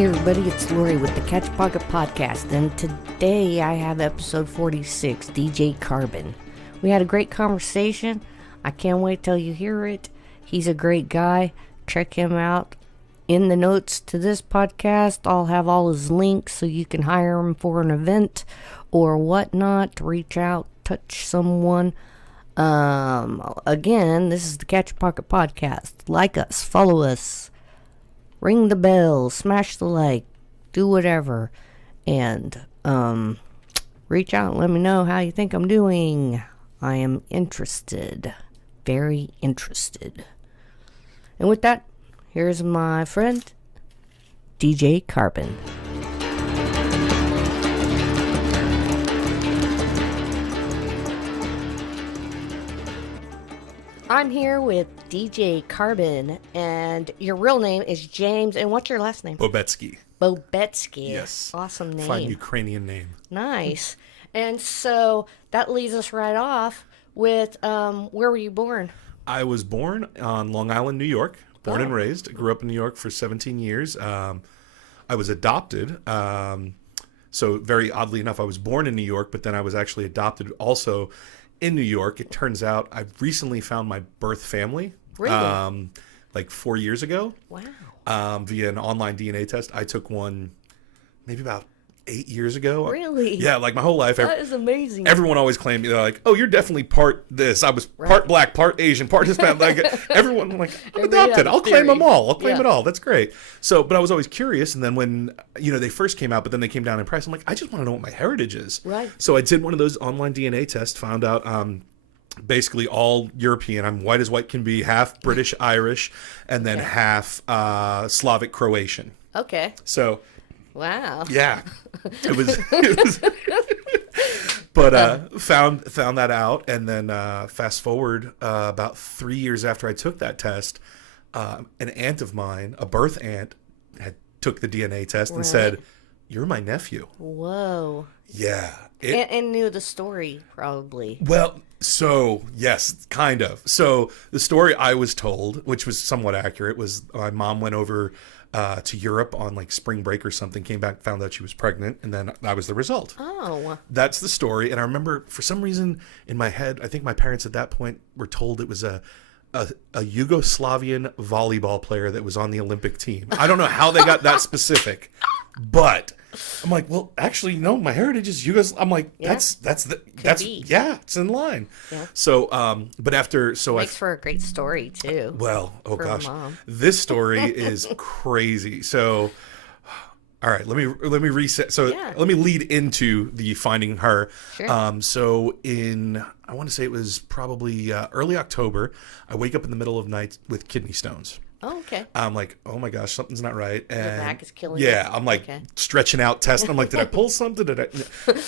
Hey everybody, it's Lori with the CatchaPocket podcast, and today I have episode 46, DJ Carbon. We had a great conversation. I can't wait till you hear it. He's a great guy. Check him out. In the notes to this podcast, I'll have all his links so you can hire him for an event or whatnot. Reach out, touch someone. Again, this is the CatchaPocket podcast. Like us, follow us. Ring the bell, smash the like, do whatever, and reach out and let me know how you think I'm doing. I am interested, very interested. And with that, here's my friend, DJ Carbon. I'm here with DJ Carbon, and your real name is James, and what's your last name? Bobetsky. Bobetsky. Yes. Awesome name. Fine Ukrainian name. Nice. And so that leads us right off with, where were you born? I was born on Long Island, New York. Born and raised. I grew up in New York for 17 years. I was adopted. So very oddly enough, I was born in New York, but then I was actually adopted also in New York. It turns out I recently found my birth family. Really? Like 4 years ago. Wow. Via an online DNA test. I took one maybe about 8 years ago. Really? Yeah, like my whole life. That is amazing. Everyone always claimed, they're like, oh, you're definitely part this. I was part black, part Asian, part Hispanic. Like, everyone, like, I'm adopted. I'll claim them all. I'll claim it all. That's great. So, but I was always curious. And then when, they first came out, but then they came down in price, I'm like, I just want to know what my heritage is. Right. So I did one of those online DNA tests, found out basically all European. I'm white as white can be, half British Irish, and then half Slavic Croatian. Okay. So... Wow. Yeah, it was but found that out, and then fast forward about 3 years after I took that test, an aunt of mine, a birth aunt, had took the DNA test and said, "You're my nephew." Whoa. Yeah, and knew the story probably. Well, so yes, kind of. So the story I was told, which was somewhat accurate, was my mom went over to Europe on like spring break or something, came back, found out she was pregnant, and then that was the result. Oh. That's the story. And I remember for some reason in my head, I think my parents at that point were told it was a Yugoslavian volleyball player that was on the Olympic team. I don't know how they got that specific, but I'm like, well, actually, no, my heritage is Yugoslav. I'm like, that's it's in line. Yeah. So, but after, so makes for a great story too. Well, oh gosh, this story is crazy. So, all right, let me reset. So let me lead into the finding her. Sure. So I want to say it was probably early October. I wake up in the middle of the night with kidney stones. Oh, okay. I'm like, oh my gosh, something's not right. And your back is killing you. Yeah, I'm like stretching out, testing. I'm like, did I pull something?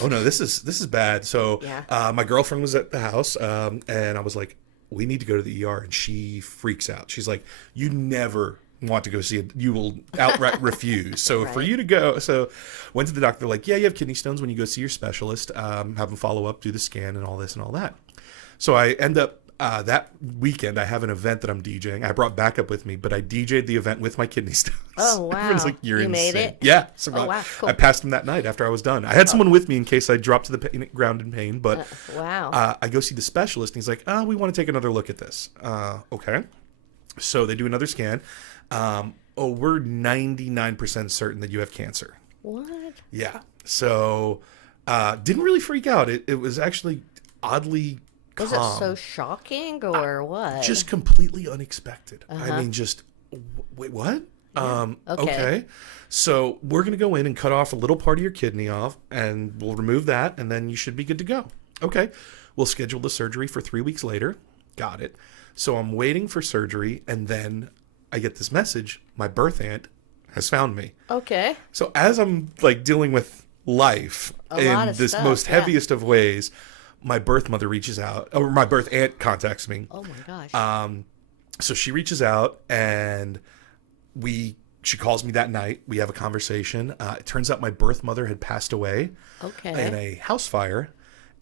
Oh no, this is bad. So my girlfriend was at the house, and I was like, we need to go to the ER, and she freaks out. She's like, you never want to go see it. You will outright refuse. So for you to go, so went to the doctor, like, yeah, you have kidney stones. When you go see your specialist, have them follow up, do the scan and all this and all that. So I end up, that weekend, I have an event that I'm DJing. I brought backup with me, but I DJ'd the event with my kidney stones. Oh, wow. Everyone's like, you're insane. Made it? Yeah. So wow, cool. I passed them that night after I was done. I had someone with me in case I dropped to the ground in pain, but I go see the specialist, and he's like, we want to take another look at this. Okay. So they do another scan. We're 99% certain that you have cancer. What? Yeah. So didn't really freak out. It was actually oddly calm. Was it so shocking or what? Just completely unexpected. I mean, just, wait, what? Yeah. Okay. So we're going to go in and cut off a little part of your kidney off, and we'll remove that, and then you should be good to go. Okay. We'll schedule the surgery for 3 weeks later. Got it. So I'm waiting for surgery, and then I get this message. My birth aunt has found me. Okay. So as I'm like dealing with life in this most heaviest of ways, my birth mother reaches out, or my birth aunt contacts me. Oh my gosh. So she reaches out, and she calls me that night. We have a conversation. It turns out my birth mother had passed away in a house fire.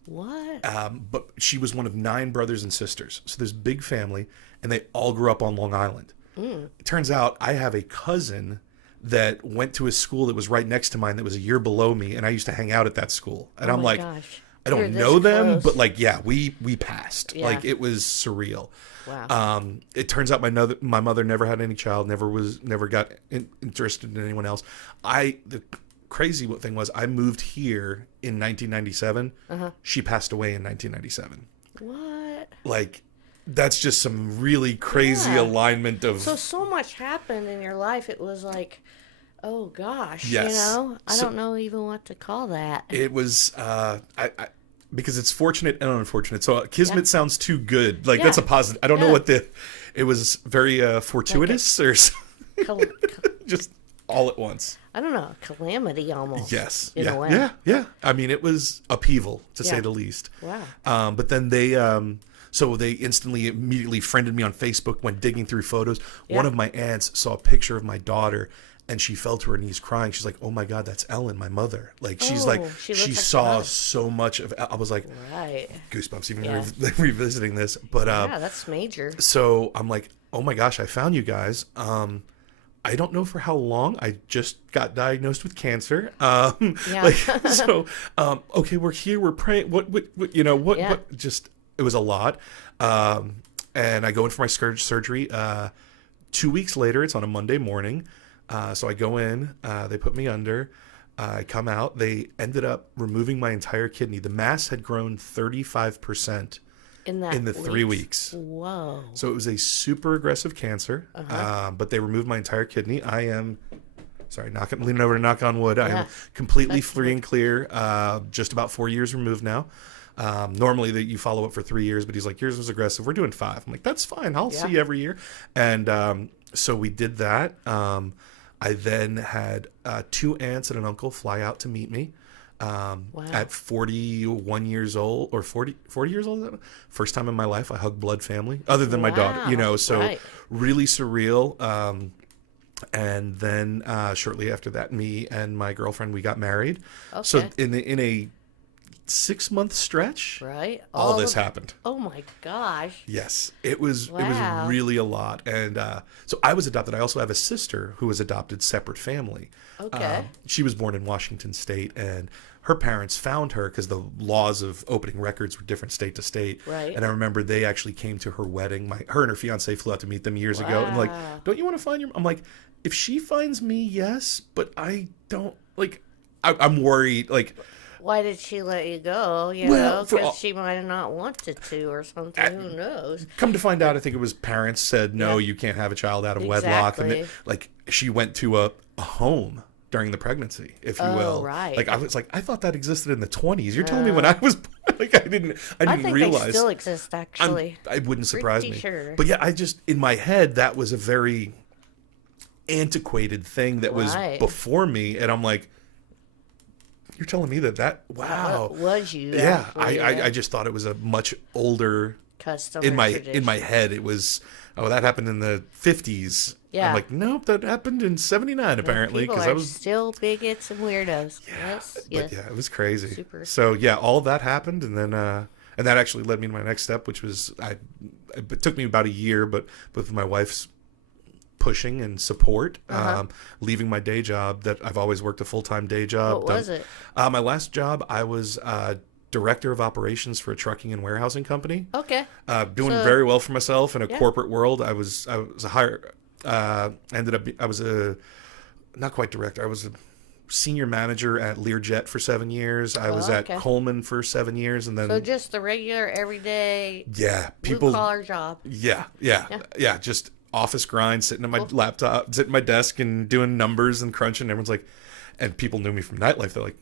What? But she was one of 9 brothers and sisters. So there's a big family, and they all grew up on Long Island. It turns out I have a cousin that went to a school that was right next to mine that was a year below me, and I used to hang out at that school. And I'm like, gosh. I don't know them, but like, yeah, we passed. Yeah. Like, it was surreal. Wow. It turns out my mother never had any child, never got interested in anyone else. The crazy thing was, I moved here in 1997. She passed away in 1997. What? Like, that's just some really crazy alignment of... So much happened in your life. It was like, oh gosh, yes. I don't know even what to call that. It was, because it's fortunate and unfortunate. So kismet sounds too good. Like, that's a positive. I don't know what it was very fortuitous or just all at once. I don't know, calamity almost. Yes. In a way. Yeah. I mean, it was upheaval, to say the least. Wow. But then so they immediately friended me on Facebook, went digging through photos. Yeah. One of my aunts saw a picture of my daughter, and she fell to her knees crying. She's like, "Oh my God, that's Ellen, my mother." Like, she's like, she saw so much of. I was like, goosebumps even revisiting this. But yeah, that's major. So I'm like, oh my gosh, I found you guys. I don't know for how long. I just got diagnosed with cancer. Okay, we're here. We're praying. What? Just, it was a lot. And I go in for my surgery. 2 weeks later, it's on a Monday morning. So I go in. They put me under. I come out. They ended up removing my entire kidney. The mass had grown 35%. In the 3 weeks. Whoa. So it was a super aggressive cancer, but they removed my entire kidney. I am, leaning over to knock on wood. I am completely free and clear, just about 4 years removed now. Normally you follow up for 3 years, but he's like, yours was aggressive. We're doing 5. I'm like, that's fine. I'll see you every year. And so we did that. I then had 2 aunts and an uncle fly out to meet me. At 41 years old or 40 years old, first time in my life I hugged blood family other than my daughter, so really surreal. And then shortly after that, me and my girlfriend, we got married. Okay. So in a 6-month stretch, all this happened. Oh my gosh. Yes, it was really a lot. And so I was adopted. I also have a sister who was adopted, separate family. Okay. She was born in Washington State, and her parents found her because the laws of opening records were different state to state. Right. And I remember they actually came to her wedding. Her and her fiance flew out to meet them years ago. And like, don't you want to find your... I'm like, if she finds me, yes, but I don't... Like, I'm worried, like... Why did she let you go? You know, because she might have not wanted to or something. Who knows? Come to find out, I think it was parents said, no, you can't have a child out of wedlock. And she went to a home during the pregnancy, if you will. Right. Like, I was like, I thought that existed in the 20s. You're telling me when I was like, I didn't think realize. They still exist, actually. It wouldn't surprise me. Sure. But yeah, I just, in my head, that was a very antiquated thing that was before me. And I'm like, you're telling me that wow. What was you? Yeah. I just thought it was a much older custom in my head. It was, that happened in the 50s. Yeah. I'm like, nope, that happened in 79 apparently. Because I was still bigots and weirdos. Yeah, yes. It was crazy. Super. So yeah, all that happened, and then and that actually led me to my next step, which was it took me about a year, but with my wife's pushing and support, leaving my day job that I've always worked a full-time day job. What was it? My last job, I was director of operations for a trucking and warehousing company. Okay. Doing very well for myself in a corporate world. I was a higher. I was a not quite director. I was a senior manager at Learjet for 7 years. I was at Coleman for 7 years, and then so just the regular everyday blue collar job. Yeah. Just office grind, sitting at my laptop, sitting at my desk, and doing numbers and crunching. Everyone's like, and people knew me from nightlife. They're like,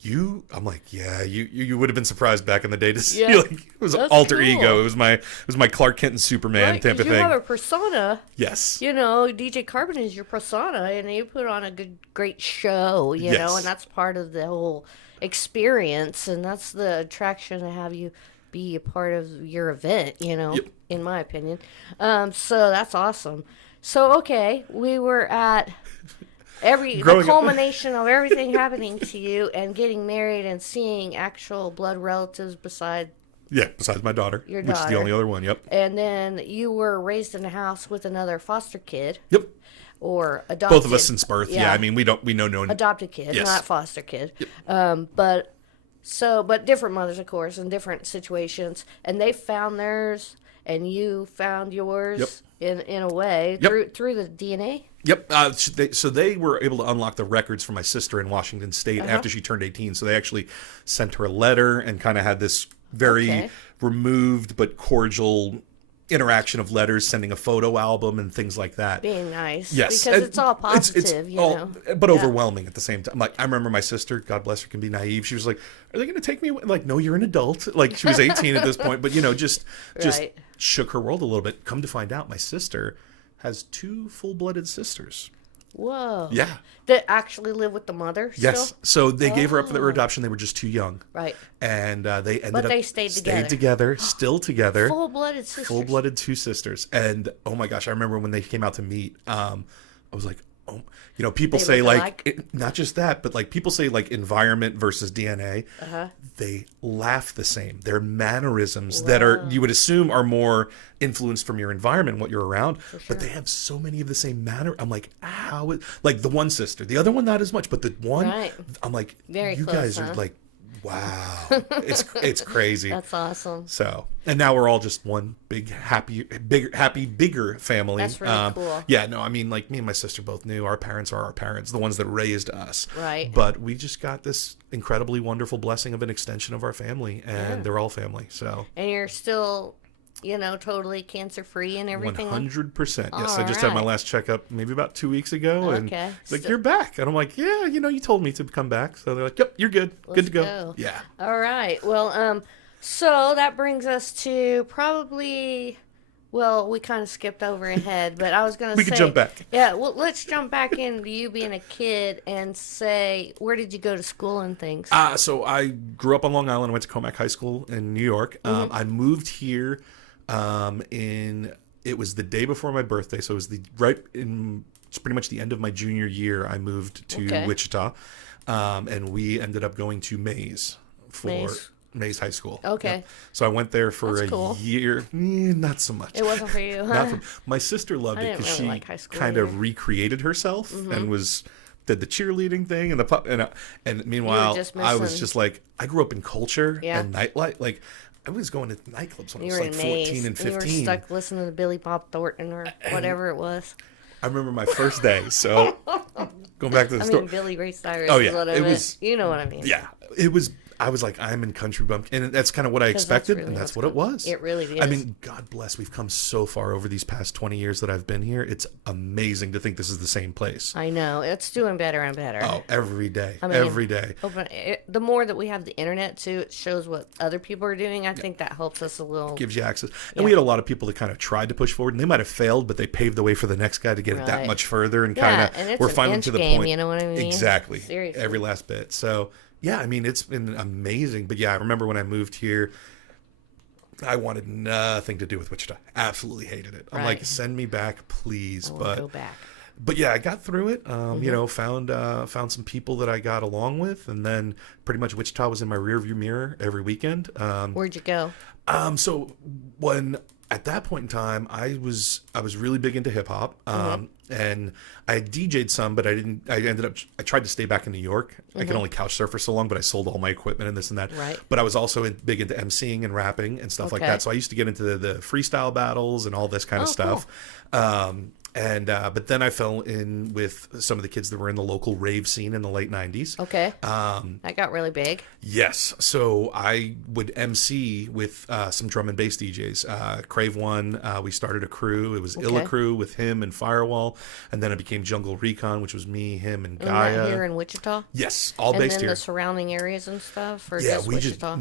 you? I'm like, yeah. You would have been surprised back in the day to see like it was an alter ego. It was my Clark Kent and Superman type of thing. You have a persona. Yes. You know, DJ Carbon is your persona, and you put on a great show. You know, and that's part of the whole experience, and that's the attraction to have you be a part of your event. You know, in my opinion. So that's awesome. So we were at. The culmination of everything happening to you and getting married and seeing actual blood relatives besides my daughter, which is the only other one. Yep. And then you were raised in a house with another foster kid. Yep. or adopted. Both of us since birth. Yeah. I mean, we know no one. Adopted kid, Yes. not foster kid. Yep. But different mothers, of course, in different situations. And they found theirs, and you found yours in a way through the DNA. Yep. So they were able to unlock the records for my sister in Washington State after she turned 18. So they actually sent her a letter and kind of had this very removed but cordial interaction of letters, sending a photo album and things like that. Being nice. Yes. Because it's all positive, but overwhelming at the same time. Like, I remember my sister, God bless her, can be naive. She was like, are they going to take me away? Like, no, you're an adult. Like, she was 18 at this point, but, just shook her world a little bit. Come to find out, my sister has 2 full-blooded sisters. Whoa. Yeah. That actually live with the mother still? Yes. So they gave her up for their adoption. They were just too young. Right. And they ended up... They stayed together. Still together. Full-blooded sisters. Full-blooded 2 sisters. And, oh my gosh, I remember when they came out to meet, I was like, oh... people say, not just that, but, like, people say, like, environment versus DNA. They laugh the same. Their mannerisms that are, you would assume, are more influenced from your environment, what you're around. Sure. But they have so many of the same manner. I'm like, how? Like, the one sister. The other one, not as much. But the one, I'm like, very you close, guys are, like, wow. It's crazy. That's awesome. So, and now we're all just one big, bigger family. That's really cool. Yeah, no, I mean, like, me and my sister both knew our parents are our parents, the ones that raised us. Right. But we just got this incredibly wonderful blessing of an extension of our family, and they're all family, so. And you're still... totally cancer-free and everything? 100%. Yes, I just had my last checkup maybe about 2 weeks ago. And it's like, you're back. And I'm like, yeah, you told me to come back. So they're like, yep, you're good. Good to go. Yeah. All right. Well, so that brings us to probably... Well, we kind of skipped over ahead, but I was going to say... We could jump back. Yeah, well, let's jump back into you being a kid and say, where did you go to school and things? So I grew up on Long Island. I went to Comac High School in New York. I moved here... it was the day before my birthday, so it was it's pretty much the end of my junior year. I moved to Wichita, and we ended up going to Mays Mays High School. Okay. Yep. So I went there for year. Not so much. It wasn't for you, huh? My sister loved it because she kind of recreated herself and did the cheerleading thing and meanwhile I was just like, I grew up in culture and nightlife, like. I was going to nightclubs when I was like 14 and 15. You were stuck listening to Billy Bob Thornton or whatever it was. I remember my first day. So going back to the story. Billy Ray Cyrus. Oh, yeah. It was, you know what I mean. Yeah. It was. I was like, I'm in country bumpkin, and that's kind of what I expected, and that's what it was. It really is. I mean, God bless, we've come so far over these past 20 years that I've been here. It's amazing to think this is the same place. I know. It's doing better and better. Oh, every day. Every day. The more that we have the internet, too, it shows what other people are doing. I think that helps us a little. Gives you access. And we had a lot of people that kind of tried to push forward, and they might have failed, but they paved the way for the next guy to get it that much further, and we're finally to the point. You know what I mean? Exactly. Seriously. Every last bit. So... yeah, I mean, it's been amazing. But yeah, I remember when I moved here, I wanted nothing to do with Wichita. Absolutely hated it. I'm like, send me back, please. Go back. But yeah, I got through it. Found some people that I got along with, and then pretty much Wichita was in my rearview mirror every weekend. Where'd you go? So when at that point in time, I was really big into hip hop. And I DJ'd some, but I tried to stay back in New York. I could only couch surf for so long, but I sold all my equipment and this and that. Right. But I was also big into emceeing and rapping and stuff like that. So I used to get into the freestyle battles and all this kind of stuff. Cool. But then I fell in with some of the kids that were in the local rave scene in the late 90s. Okay. That got really big. Yes. So I would MC with some drum and bass DJs. Crave One, we started a crew. It was Illa Crew with him and Firewall. And then it became Jungle Recon, which was me, him, and Gaia. Here in Wichita? Yes. All based here. And then the surrounding areas and stuff? Or just Wichita?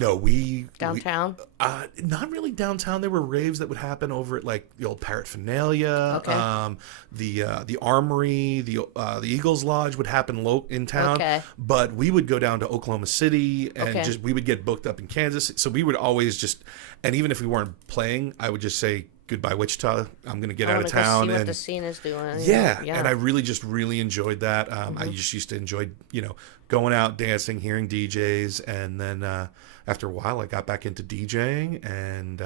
Downtown? Not really downtown. There were raves that would happen over at like the old Paraphernalia. Okay. The Armory, the Eagles Lodge would happen in town, but we would go down to Oklahoma City and we would get booked up in Kansas. So we would always and even if we weren't playing, I would just say goodbye Wichita. I'm going to get out of town. See what the scene is doing. Yeah, and I really enjoyed that. I just used to enjoy going out dancing, hearing DJs, and then after a while I got back into DJing, and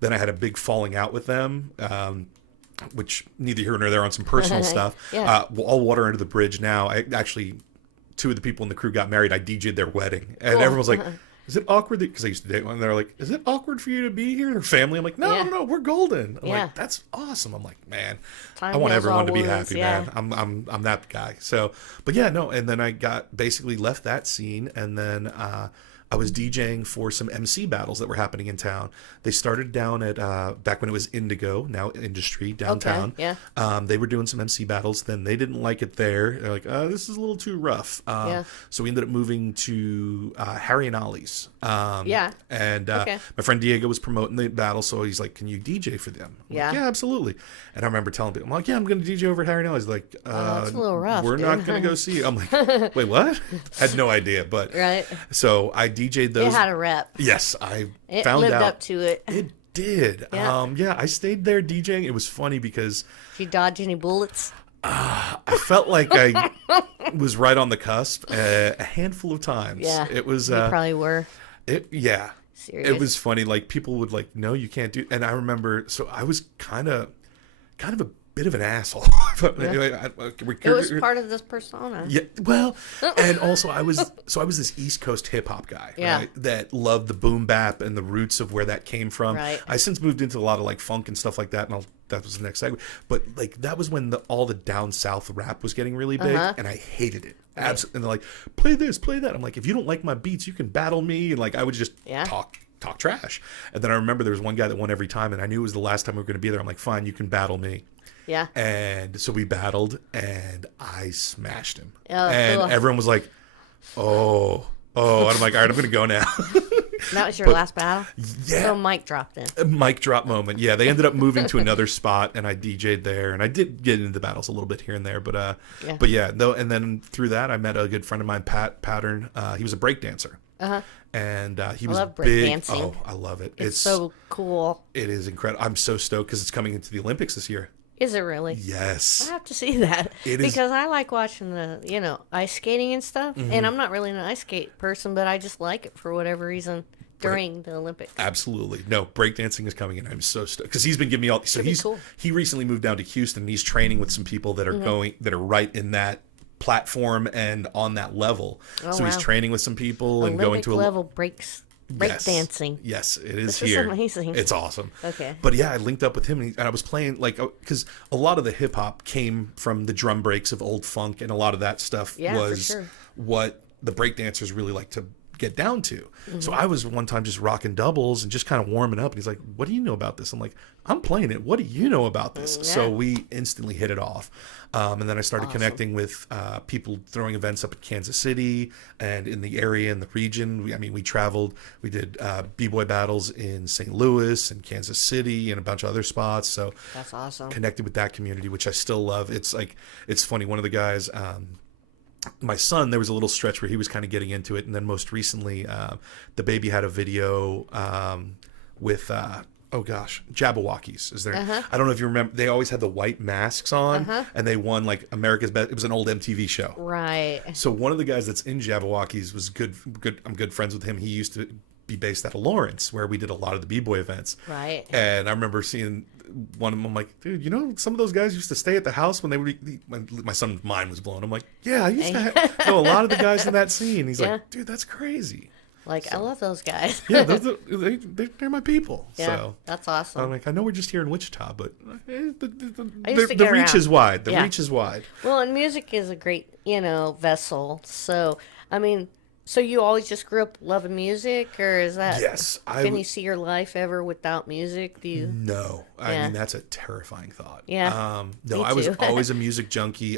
then I had a big falling out with them. which neither here nor there on some personal stuff. Yeah. All water under the bridge now. I actually, two of the people in the crew got married. I DJ'd their wedding. And everyone was like, is it awkward? Because I used to date one. And they're like, is it awkward for you to be here? Their family. I'm like, no, we're golden. I'm like, that's awesome. I'm like, man, I want everyone to be happy, man. I'm that guy. So, but yeah, no. And then I got basically left that scene. And then, I was DJing for some MC battles that were happening in town. They started down at back when it was Indigo, now Industry, downtown. Okay, yeah. They were doing some MC battles. Then they didn't like it there. They're like, this is a little too rough. So we ended up moving to Harry and Ollie's. And my friend Diego was promoting the battle, so he's like, can you DJ for them? I'm like, yeah, absolutely. And I remember telling people, I'm like, yeah, I'm going to DJ over at Harry and Ollie's. Like, that's a little rough. We're not going to go see you. I'm like, wait, what? Had no idea. But so I DJ'd those. It had a rep. Yes, I it found lived out. up to it. It did. I stayed there DJing. It was funny because... Did you dodge any bullets? I felt like I was right on the cusp a handful of times. Yeah, it was. You probably were. Serious? It was funny. Like people would like, no, you can't do. And I remember, so I was kind of a bit of an asshole. But anyway, it was part of this persona. Yeah, well, and also I was this East Coast hip hop guy, right, that loved the boom bap and the roots of where that came from. Right. I since moved into a lot of like funk and stuff like that, and that was the next segue. But like that was when all the down south rap was getting really big, and I hated it. Absolutely. And they're like, play this, play that. I'm like, if you don't like my beats, you can battle me. And like I would just talk trash. And then I remember there was one guy that won every time, and I knew it was the last time we were going to be there. I'm like, fine, you can battle me. Yeah. And so we battled, and I smashed him. And everyone was like, oh. And I'm like, all right, I'm going to go now. That was your last battle? Yeah. So mic dropped in. A mic drop moment. Yeah, they ended up moving to another spot, and I DJ'd there. And I did get into the battles a little bit here and there. But and then through that, I met a good friend of mine, Pat Pattern. He was a breakdancer. And he was big. Dancing. Oh, I love it. It's so cool. It is incredible. I'm so stoked because it's coming into the Olympics this year. Is it really? Yes. I have to see that. Because I like watching the, ice skating and stuff. Mm-hmm. And I'm not really an ice skate person, but I just like it for whatever reason during the Olympics. Absolutely. No, breakdancing is coming in. I'm so stoked. Because he's been giving me all... So he recently moved down to Houston, and he's training with some people that are that are right in that platform and on that level. He's training with some people and going to a... level breakdancing. Yes, it is this here. Is amazing. It's awesome. Okay. But yeah, I linked up with him, and I was playing because a lot of the hip hop came from the drum breaks of old funk, and a lot of that stuff was what the breakdancers really like to get down to. Mm-hmm. So I was one time just rocking doubles and just kind of warming up, and he's like, what do you know about this? I'm like, I'm playing it. What do you know about this? Yeah. So we instantly hit it off. And then I started connecting with people throwing events up at Kansas City and in the area, in the region. We traveled. We did B-boy battles in St. Louis and Kansas City and a bunch of other spots. So that's awesome. Connected with that community, which I still love. It's funny. One of the guys... my son, there was a little stretch where he was kind of getting into it, and then most recently, the baby had a video with Jabberwockies. Is there? I don't know if you remember. They always had the white masks on, and they won like America's Best. It was an old MTV show, right? So one of the guys that's in Jabberwockies was good. I'm good friends with him. He used to be based out of Lawrence, where we did a lot of the b-boy events, right? And I remember seeing one of them. I'm like, dude, some of those guys used to stay at the house when they would. My son's mind was blown. I'm like, yeah, I used to know a lot of the guys in that scene. He's like, dude, that's crazy. I love those guys. Yeah, they're my people. Yeah, so that's awesome. I'm like, I know we're just here in Wichita, but the reach is wide. The reach is wide. Well, and music is a great, vessel. So, so you always just grew up loving music, or is that... Yes. Can you see your life ever without music? Do you... No. I mean, that's a terrifying thought. Yeah. No, I was always a music junkie.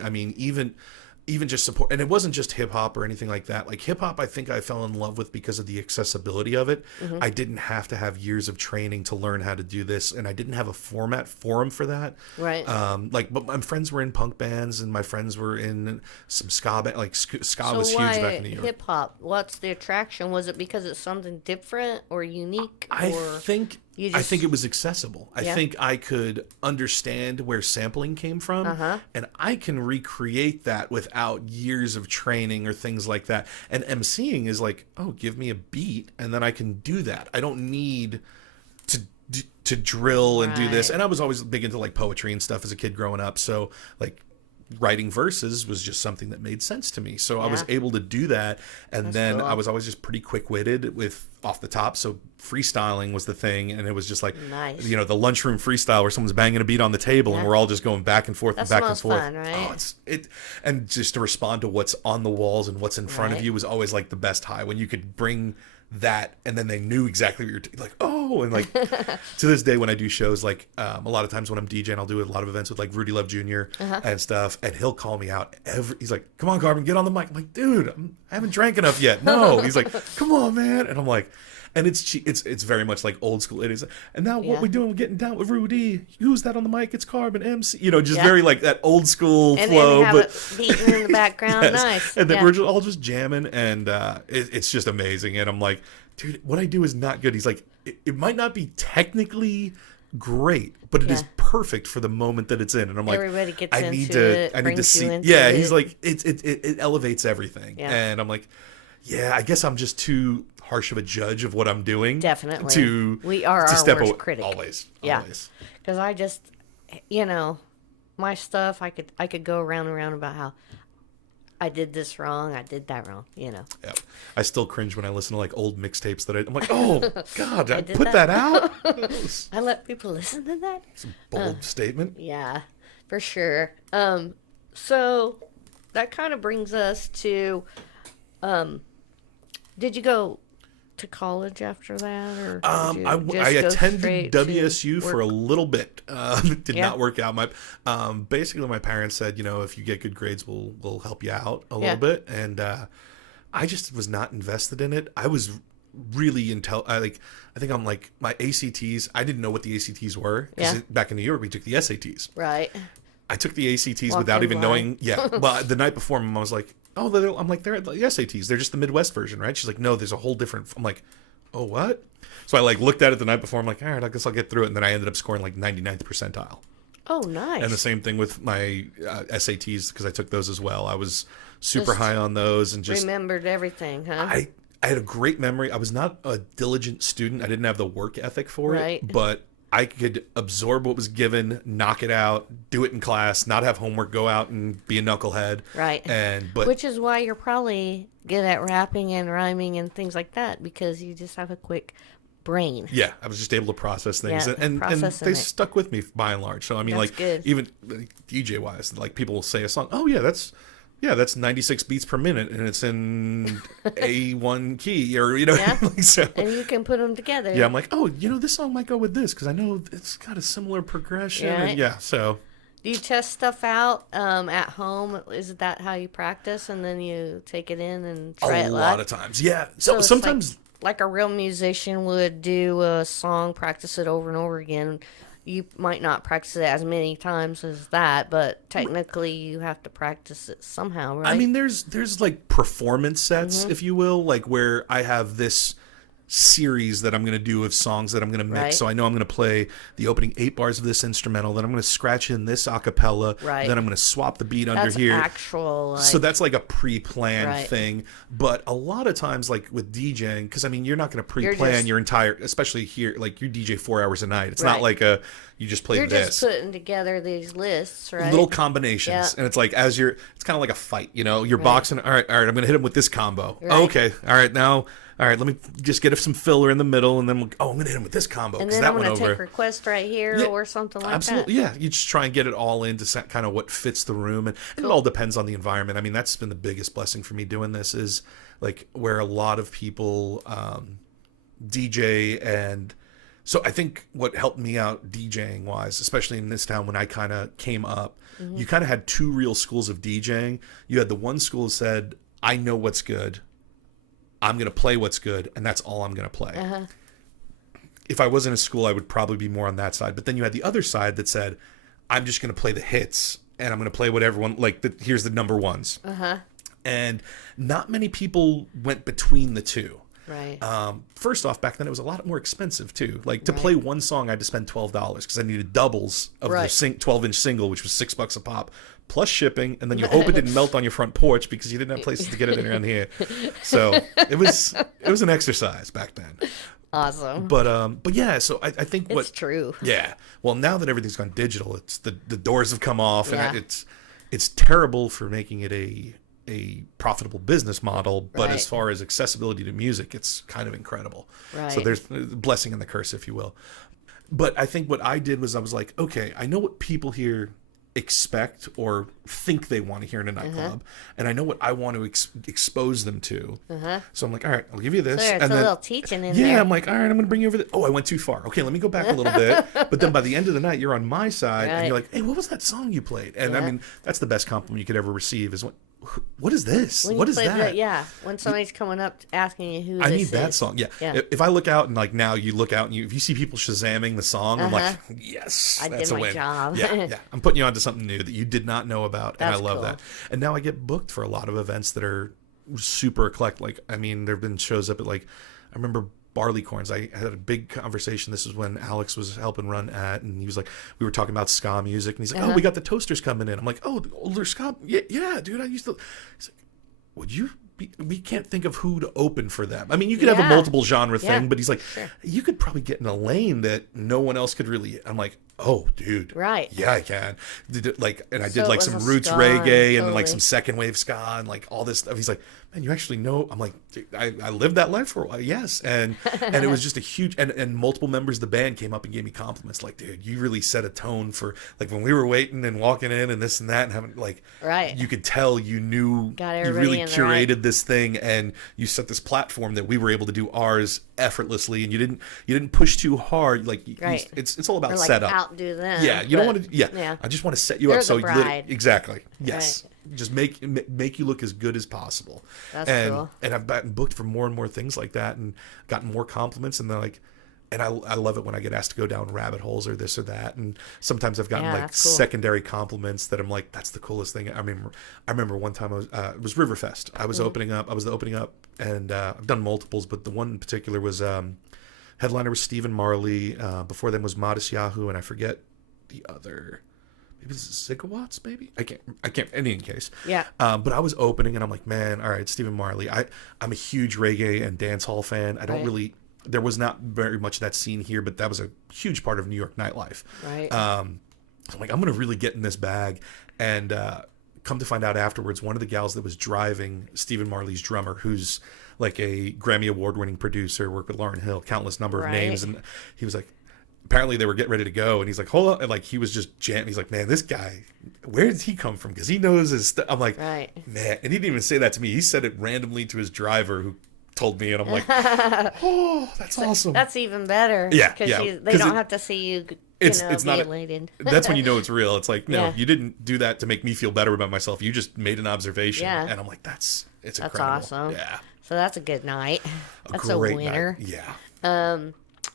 Even just support, and it wasn't just hip hop or anything like that. Like hip hop, I think I fell in love with because of the accessibility of it. Mm-hmm. I didn't have to have years of training to learn how to do this, and I didn't have a forum for that. Right. But my friends were in punk bands, and my friends were in some ska band. Like ska was huge back in New York. Hip hop? What's the attraction? Was it because it's something different or unique? I think it was accessible. I think I could understand where sampling came from, and I can recreate that without years of training or things like that. And emceeing is like, oh, give me a beat, and then I can do that. I don't need to to drill and do this. And I was always big into like poetry and stuff as a kid growing up. So like writing verses was just something that made sense to me. So I was able to do that. And then cool. I was always just pretty quick-witted with off the top. So freestyling was the thing. And it was just like, you know, the lunchroom freestyle where someone's banging a beat on the table and we're all just going back and forth and back and forth. Fun, right? Oh, and just to respond to what's on the walls and what's in front of you was always like the best high when you could bring that and then they knew exactly what you're like, oh, and like to this day when I do shows, like a lot of times when I'm DJing, I'll do a lot of events with like Rudy Love Jr. And stuff, and he'll call me out he's like, come on Carbon, get on the mic. I'm like, dude, I haven't drank enough yet. No. He's like, come on man. And I'm like, and it's very much like old school. It is. And now what we doing? We're getting down with Rudy. Who's that on the mic? It's Carbon MC. You know, just very like that old school flow. And have it beating in the background. Nice. And then we're all just jamming, and it's just amazing. And I'm like, dude, what I do is not good. He's like, it might not be technically great, but it is perfect for the moment that it's in. And I'm like, everybody gets I need to see. Yeah, he's like, it elevates everything. Yeah. And I'm like, yeah, I guess I'm just too harsh of a judge of what I'm doing. Definitely. We are our worst critic. Always. Because I just, you know, my stuff, I could go around and around about how I did this wrong, I did that wrong, you know. Yeah. I still cringe when I listen to like old mixtapes that I'm like, oh God, I put that out? I let people listen to that? It's a bold statement. Yeah, for sure. So that kind of brings us to, did you go to college after that, or I attended WSU for a little bit. It did not work out. Basically my parents said, you know, if you get good grades, we'll help you out a little bit, and I just was not invested in it. I was really I think I'm like my ACTs. I didn't know what the ACTs were because back in New York we took the SATs. Right. I took the ACTs without even knowing. Yeah. Well, the night before, Mom was like, oh, I'm like, they're the SATs. They're just the Midwest version, right? She's like, no, there's a whole different. I'm like, oh, what? So I like looked at it the night before. I'm like, all right, I guess I'll get through it. And then I ended up scoring like 99th percentile. Oh, nice. And the same thing with my SATs, because I took those as well. I was super high on those and just remembered everything, huh? I had a great memory. I was not a diligent student. I didn't have the work ethic for it, but I could absorb what was given, knock it out, do it in class, not have homework, go out and be a knucklehead. Right. But which is why you're probably good at rapping and rhyming and things like that, because you just have a quick brain. Yeah, I was just able to process things, and they stuck with me by and large. So I mean, that's like good. Even DJ wise, like people will say a song, oh yeah, that's 96 beats per minute, and it's in A1 key, or you know, like so. And you can put them together. Yeah, I'm like, oh, you know, this song might go with this because I know it's got a similar progression. Right. And so. Do you test stuff out at home? Is that how you practice, and then you take it in and try it live? A lot of times, yeah. So sometimes, like a real musician would do a song, practice it over and over again. You might not practice it as many times as that, but technically you have to practice it somehow, right? I mean, there's like performance sets, if you will, like where I have this series that I'm going to do of songs that I'm going to mix. Right. So I know I'm going to play the opening 8 bars of this instrumental, then I'm going to scratch in this a cappella, then I'm going to swap the beat under here. Actual, so that's like a pre-planned thing. But a lot of times, like with DJing, because I mean, you're not going to pre-plan your entire, especially here, like you DJ 4 hours a night. It's not like you just play You're this. You're just putting together these lists, right? Little combinations. And it's like, it's kind of like a fight, you know? You're boxing, all right, I'm going to hit him with this combo. Right. Oh, okay, all right, now... All right, let me just get some filler in the middle, and then I'm going to hit him with this combo. And then I'm going to take request right here or something like that. Yeah, you just try and get it all into kind of what fits the room. And it all depends on the environment. I mean, that's been the biggest blessing for me doing this is like where a lot of people DJ. And so I think what helped me out DJing-wise, especially in this town when I kind of came up, you kind of had 2 real schools of DJing. You had the one school that said, I know what's good. I'm going to play what's good, and that's all I'm going to play. If I was in a school, I would probably be more on that side. But then you had the other side that said, I'm just going to play the hits, and I'm going to play what everyone, like, here's the number ones. And not many people went between the two. Right. First off, back then it was a lot more expensive, too. Like, to play one song, I had to spend $12 because I needed doubles of the 12-inch single, which was $6 a pop. Plus shipping, and then you hope it didn't melt on your front porch because you didn't have places to get it around here. So it was an exercise back then. Awesome. But yeah, so I think It's true. Yeah. Well, now that everything's gone digital, it's the doors have come off, Yeah. and it's terrible for making it a profitable business model. But Right. as far as accessibility to music, it's kind of incredible. Right. So there's the blessing and the curse, if you will. But I think what I did was I was like, okay, I know what people here expect or think they want to hear in a nightclub, and I know what I want to expose them to. So I'm like, all right, I'll give you this. So there's and a then, little teaching in yeah, there. I'm like, all right, I'm going to bring you over. Oh, I went too far. Okay, let me go back a little bit. But then by the end of the night, you're on my side, and Right. you're like, hey, what was that song you played? And I Yeah. mean, that's the best compliment you could ever receive is what is this? When What you is play that? yeah, when somebody's coming up asking you who I this need that is. song. Yeah. Yeah. If I look out and like now you look out and if you see people Shazamming the song, I'm like, yes, I that's did a my win. job. Yeah. I'm putting you onto something new that you did not know about, and I That's love cool. that. And now I get booked for a lot of events that are super eclectic. Like, I mean, there've been shows up at like, I remember Barleycorns. I had a big conversation. This is when Alex was helping run at, and he was like, we were talking about ska music, and he's like, oh, we got the Toasters coming in. I'm like, oh, the older ska, yeah, dude. I used to. He's like, would you? We can't think of who to open for them. I mean, you could have a Yeah. multiple genre Yeah. thing, but he's like, you could probably get in a lane that no one else could really. I'm like, oh, dude, Right. Yeah, I can. And I So did it like was some a roots ska, reggae and like totally. some second wave ska and like all this stuff. He's like, man, you actually know. I'm like, dude, I lived that life for a while. Yes, and it was just a huge and multiple members of the band came up and gave me compliments. Like, dude, you really set a tone for like when we were waiting and walking in and this and that and having like, Right. you could tell you knew Got you everybody really in the curated right- this thing and you set this platform that we were able to do ours effortlessly, and you didn't push too hard. Like, Right. it's all about Or like setup. outdo them. Yeah, you don't want to. Yeah, yeah. I just want to set you They're up the so bride. exactly. Yes, just make you look as good as possible. That's and cool. and I've gotten booked for more and more things like that, and gotten more compliments, and they're like. And I love it when I get asked to go down rabbit holes or this or that. And sometimes I've gotten Yeah, like that's cool. secondary compliments that I'm like, that's the coolest thing. I remember one time it was Riverfest. I was opening up. I was the opening up, and I've done multiples, but the one in particular was headliner was Stephen Marley. Before them was Modest Yahoo, and I forget the other. Maybe it's Zigawatts, maybe? I can't, in any case. Yeah. But I was opening, and I'm like, man, all right, Stephen Marley. I'm a huge reggae and dance hall fan. I don't Right. really, there was not very much of that scene here, but that was a huge part of New York nightlife. Right. I'm like, I'm going to really get in this bag. And come to find out afterwards, one of the gals that was driving Stephen Marley's drummer, who's like a Grammy Award-winning producer, worked with Lauryn Hill, countless number of Right. names. And he was like, apparently they were getting ready to go, and he's like, hold on. And like, he was just jamming. He's like, man, this guy, where did he come from? Because he knows his stuff. I'm like, Right. man. And he didn't even say that to me. He said it randomly to his driver, who told me, and I'm like, oh, that's awesome. That's even better. Yeah, Because yeah, they 'cause don't it- have to see you, it's be not elated. that's when you know it's real. It's like, no, Yeah. you didn't do that to make me feel better about myself. You just made an observation. Yeah. And I'm like, it's That's incredible. awesome. Yeah. So that's a good night. That's a Great winner. night. Yeah.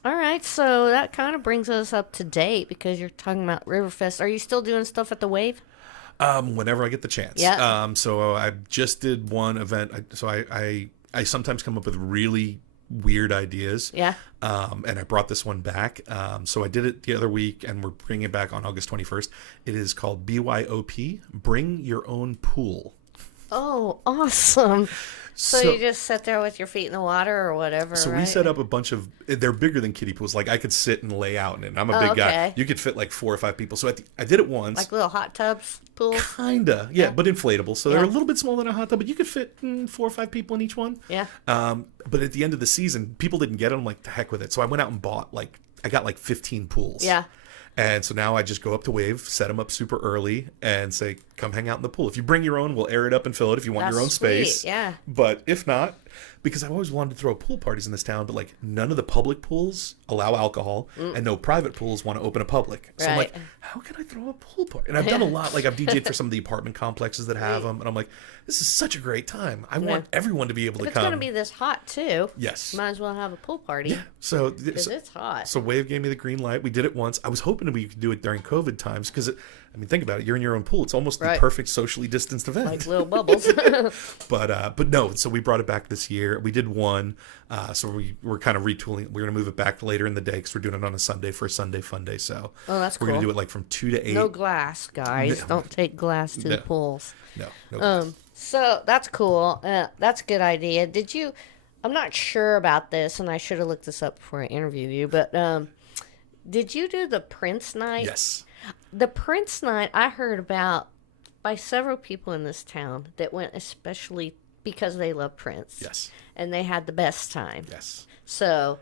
All right, so that kind of brings us up to date because you're talking about Riverfest. Are you still doing stuff at the Wave? Whenever I get the chance. Yeah. So I just did one event. I sometimes come up with really weird ideas. Yeah. And I brought this one back. So I did it the other week, and we're bringing it back on August 21st. It is called BYOP, Bring Your Own Pool. Oh, awesome. So you just sit there with your feet in the water or whatever, So right? we set up a bunch of, they're bigger than kiddie pools. Like, I could sit and lay out in it. I'm a big guy. okay. You could fit like 4 or 5 people. So I did it once. Like little hot tubs, pools? Kinda, yeah, but inflatable. So they're a Yeah. little bit smaller than a hot tub, but you could fit 4 or 5 people in each one. Yeah. But at the end of the season, people didn't get it. I'm like, the heck with it. So I went out and bought I got like 15 pools. Yeah. And so now I just go up to Wave, set them up super early, and say, come hang out in the pool. If you bring your own, we'll air it up and fill it if you want That's your own sweet, space. yeah. But if not, because I've always wanted to throw pool parties in this town, but like none of the public pools allow alcohol, and no private pools want to open a public. So I'm like, Right. how can I throw a pool party? And I've done a lot. Like, I've DJ'd for some of the apartment complexes that have them, and I'm like, this is such a great time. I want everyone to be able If to it's come. going to be this hot, too, Yes. might as well have a pool party. So, Because it's hot. so Wave gave me the green light. We did it once. I was hoping we could do it during COVID times because, I mean, think about it. You're in your own pool. It's almost the Right. perfect socially distanced event. Like little bubbles. But no. So we brought it back this year. We did one. So we're kind of retooling. We're gonna move it back later in the day because we're doing it on a Sunday for a Sunday fun day. So Oh, that's we're gonna cool. do it like from 2 to 8. No glass, guys. No. Don't take glass to the No. pools. No. So that's cool. That's a good idea. Did you? I'm not sure about this, and I should have looked this up before I interviewed you, but did you do the Prince night? Yes. The Prince night I heard about by several people in this town that went especially because they love Prince. Yes. And they had the best time. Yes. So,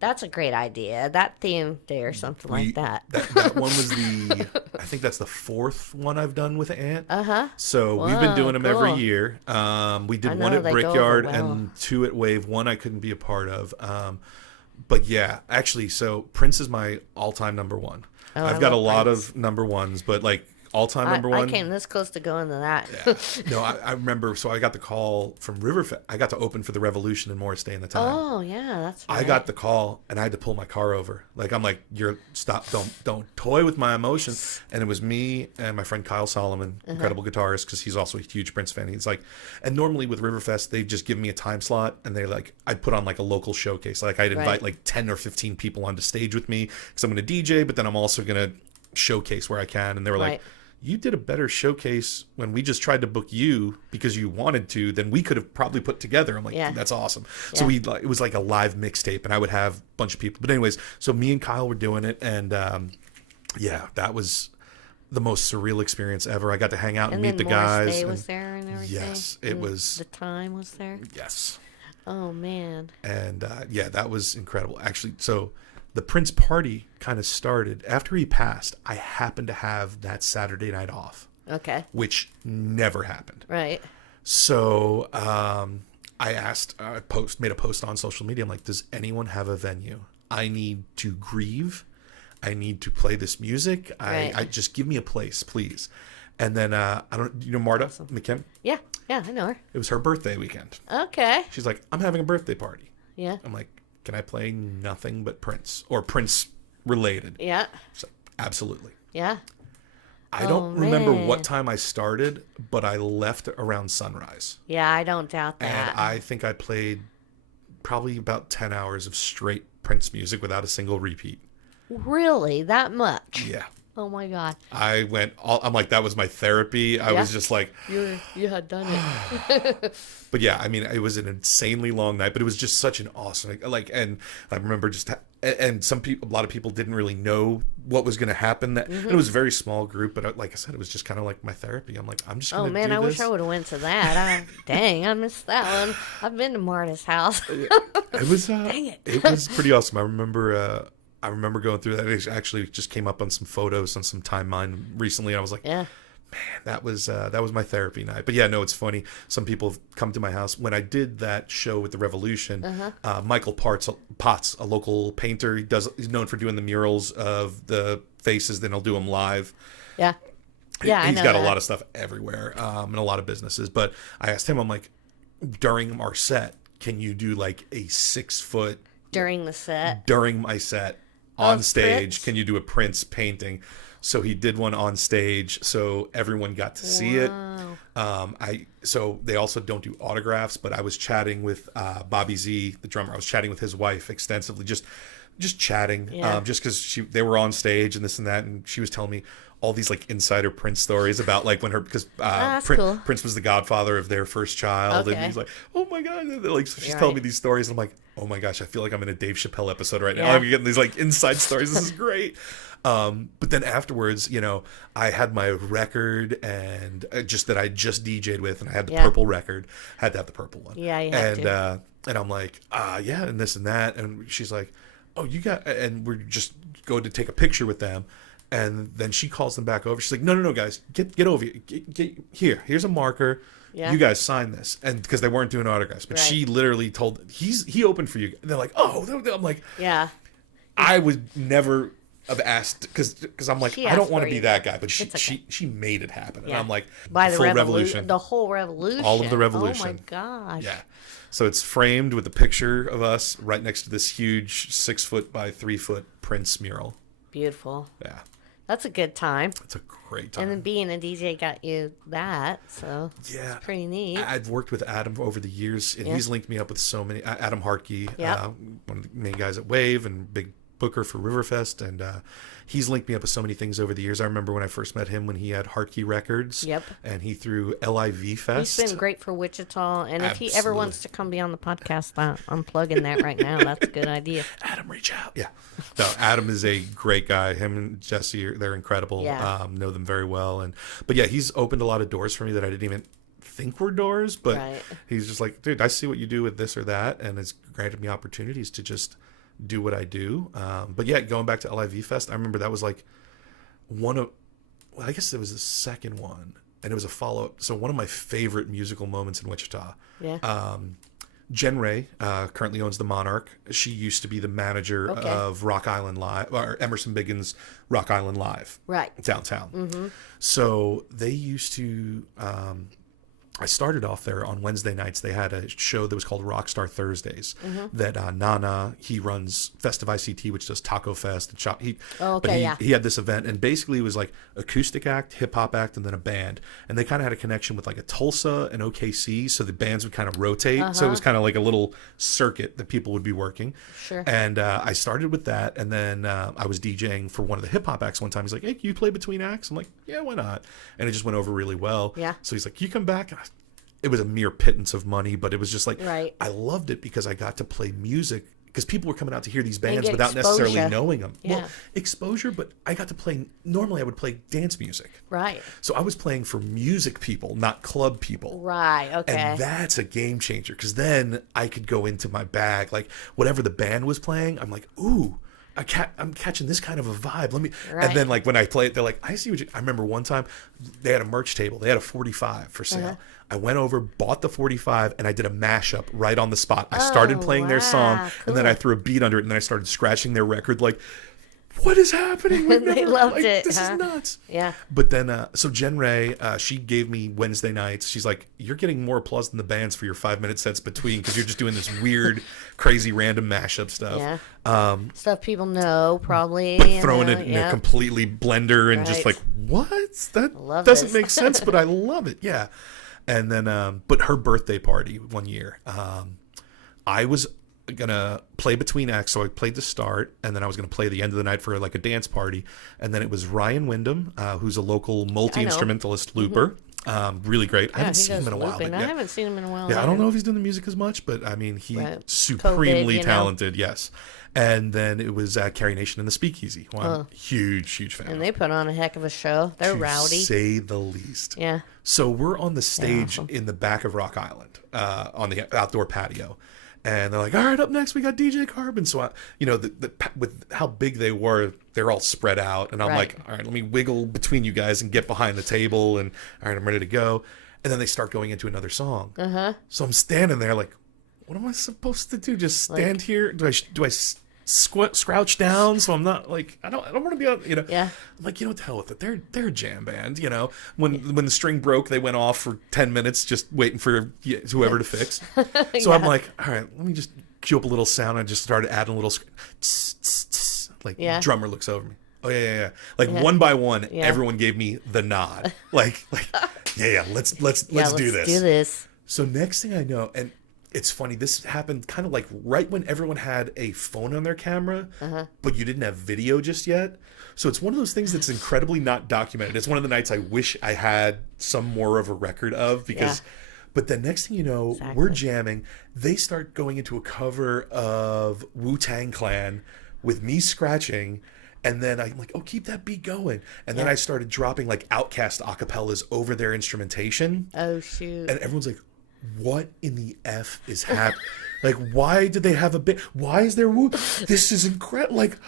that's a great idea. That theme there, something like that. That one was I think that's the fourth one I've done with Aunt. Uh-huh. So we've been doing them every cool. year. We did one know at they go over Brickyard well. and two at Wave. One I couldn't be a part of. But yeah, actually, so Prince is my all-time number one. Oh, I've I got a love lot Prince. of number ones, but like all-time number one. I came this close to going to that. Yeah. No, I remember. So I got the call from Riverfest. I got to open for the Revolution in Morris Day in the time. Oh, yeah, that's right. I got the call and I had to pull my car over. Like I'm like, stop, don't toy with my emotions. And it was me and my friend Kyle Solomon, incredible guitarist, because he's also a huge Prince fan. He's like, and normally with Riverfest they just give me a time slot and they like I put on like a local showcase. Like I'd invite like 10 or 15 people onto stage with me because I'm going to DJ, but then I'm also going to showcase where I can. And they were like, you did a better showcase when we just tried to book you because you wanted to than we could have probably put together. I'm like, that's awesome. Yeah. So it was like a live mixtape and I would have a bunch of people. But anyways, so me and Kyle were doing it. And that was the most surreal experience ever. I got to hang out and meet the guys. Day was there and everything. Yes, it was. The time was there. Yes. Oh, man. And that was incredible. Actually, so the Prince party kind of started after he passed. I happened to have that Saturday night off. Okay. Which never happened. Right. So I made a post on social media. I'm like, does anyone have a venue? I need to grieve. I need to play this music. I just give me a place, please. And then Marta McKim? Yeah, I know her. It was her birthday weekend. Okay. She's like, I'm having a birthday party. Yeah. I'm like, can I play nothing but Prince or Prince related? Yeah. So, absolutely. Yeah. I don't remember what time I started, but I left around sunrise. Yeah, I don't doubt that. And I think I played probably about 10 hours of straight Prince music without a single repeat. Really? That much? Yeah. Oh my God. I'm like, that was my therapy. I was just like, you had done it. But yeah, I mean, it was an insanely long night, but it was just such an awesome, and I remember a lot of people didn't really know what was going to happen. And it was a very small group, but like I said, it was just kind of like my therapy. I'm like, I'm just going to do this. Oh man, I wish I would have went to that. Dang, I missed that one. I've been to Marta's house. It was, dang it. It was pretty awesome. I remember going through that. It actually just came up on some photos on some timeline recently. And I was like, man, that was my therapy night. But yeah, no, it's funny. Some people have come to my house when I did that show with the Revolution. Michael Potts, a local painter, he's known for doing the murals of the faces. Then he'll do them live. Yeah, he's got a lot of stuff everywhere, and a lot of businesses. But I asked him, I'm like, during our set, can you do like a 6 foot during my set on stage? Prince? Can you do a Prince painting? So he did one on stage, so everyone got to see it. So they also don't do autographs, but I was chatting with Bobby Z, the drummer. I was chatting with his wife extensively, just chatting, just because they were on stage and this and that, and she was telling me all these like insider Prince stories about like when because cool. Prince was the godfather of their first child, and he's like, oh my god, like so she's telling me these stories, and I'm like, oh my gosh, I feel like I'm in a Dave Chappelle episode right now. I'm getting these like inside stories. This is great. But then afterwards, I had my record and I just DJ'd with, and I had the purple record. Had to have the purple one. Yeah, you had to. And I'm like, and this and that. And she's like, oh, you got, and we're just going to take a picture with them. And then she calls them back over. She's like, no, guys, get over here. Here's a marker. Yeah. You guys sign this. And because they weren't doing autographs, but she literally told, he opened for you. And they're like, oh, I'm like, I would never have asked, because I'm like, I don't want to be that guy, but she made it happen. And I'm like, by the full revolution, the whole revolution, all of the revolution. Oh my gosh. Yeah. So it's framed with a picture of us right next to this huge 6 foot by 3 foot Prince mural. Beautiful. Yeah. That's a good time. It's a great time. And then being a DJ got you that, so it's pretty neat. I've worked with Adam over the years, and he's linked me up with so many. Adam Harkey, one of the main guys at Wave and big booker for Riverfest, and he's linked me up with so many things over the years. I remember when I first met him when he had Harkey Records. Yep. And he threw LIV Fest. He's been great for Wichita, and if he ever wants to come be on the podcast, I'm plugging that right now. That's a good idea. Adam, reach out. Yeah. No, Adam is a great guy. Him and Jesse, they're incredible. Yeah. Know them very well. But yeah, he's opened a lot of doors for me that I didn't even think were doors, but he's just like, dude, I see what you do with this or that, and it's granted me opportunities to just do what I do. But yeah, going back to LIV Fest, I remember that was like I guess it was the second one, and it was a follow-up. So one of my favorite musical moments in Wichita. Yeah. Jen Ray currently owns the Monarch. She used to be the manager of Rock Island Live, or Emerson Biggin's Rock Island Live, downtown. Mm-hmm. So they used to. I started off there on Wednesday nights. They had a show that was called Rockstar Thursdays. Mm-hmm. That Nana, he runs Festive ICT, which does Taco Fest and shop. He had this event, and basically it was like acoustic act, hip hop act, and then a band. And they kind of had a connection with like a Tulsa and OKC, so the bands would kind of rotate. So it was kind of like a little circuit that people would be working. Sure. And I started with that, and then I was DJing for one of the hip hop acts one time. He's like, "Hey, can you play between acts?" I'm like, "Yeah, why not?" And it just went over really well. Yeah. So he's like, "You come back." It was a mere pittance of money, but it was just like, I loved it because I got to play music, because people were coming out to hear these bands without necessarily knowing them. Yeah. Well, exposure, but I got to play, normally I would play dance music. Right. So I was playing for music people, not club people. Right, okay. And that's a game changer, because then I could go into my bag, like whatever the band was playing, I'm like, ooh, I'm catching this kind of a vibe. And then like when I play it, they're like, I see what you. I remember one time they had a merch table. They had a 45 for sale. I went over, bought the 45, and I did a mashup right on the spot. I started playing their song, and then I threw a beat under it, and then I started scratching their record. Like, what is happening? They loved it. This is nuts. Yeah. But then, so Jen Ray, she gave me Wednesday nights. She's like, you're getting more applause than the bands for your 5-minute sets between, because you're just doing this weird, crazy, random mashup stuff. Yeah. Stuff people know, probably. Throwing it in a completely blender and just like, what? That doesn't make sense, but I love it. Yeah. And then, but her birthday party one year, I was gonna play between acts, so I played the start, and then I was gonna play the end of the night for like a dance party, and then it was Ryan Wyndham, who's a local multi-instrumentalist looper. Really great. I haven't seen him in a while. I haven't seen him in a while. Yeah, I don't know if he's doing the music as much, but I mean, he's supremely talented. Yes. And then it was Carrie Nation and the Speakeasy. Well, I'm a huge fan. And they put on a heck of a show. They're rowdy, to say the least. Yeah. So we're on the stage in the back of Rock Island, on the outdoor patio. And they're like, all right, up next we got DJ Carbon. So, with how big they were, they're all spread out. And I'm like, all right, let me wiggle between you guys and get behind the table. And all right, I'm ready to go. And then they start going into another song. So I'm standing there like, what am I supposed to do? Just stand here? Do I scrouch down so I'm not like, I don't want to be on, Yeah. I'm like, what the hell with it? They're a jam band, when the string broke, they went off for 10 minutes just waiting for whoever to fix. So I'm like, all right, let me just cue up a little sound. I just started adding a little drummer looks over me. Oh yeah. Like one by one, everyone gave me the nod. Like let's do this. So next thing I know, and it's funny, this happened kind of like right when everyone had a phone on their camera, but you didn't have video just yet. So it's one of those things that's incredibly not documented. It's one of the nights I wish I had some more of a record of, because but the next thing you know, we're jamming. They start going into a cover of Wu-Tang Clan with me scratching. And then I'm like, oh, keep that beat going. And then I started dropping like Outkast acapellas over their instrumentation. Oh, shoot. And everyone's like, what in the F is happening? Like, why did they have a bit? Why is there Wu? This is incredible. Like,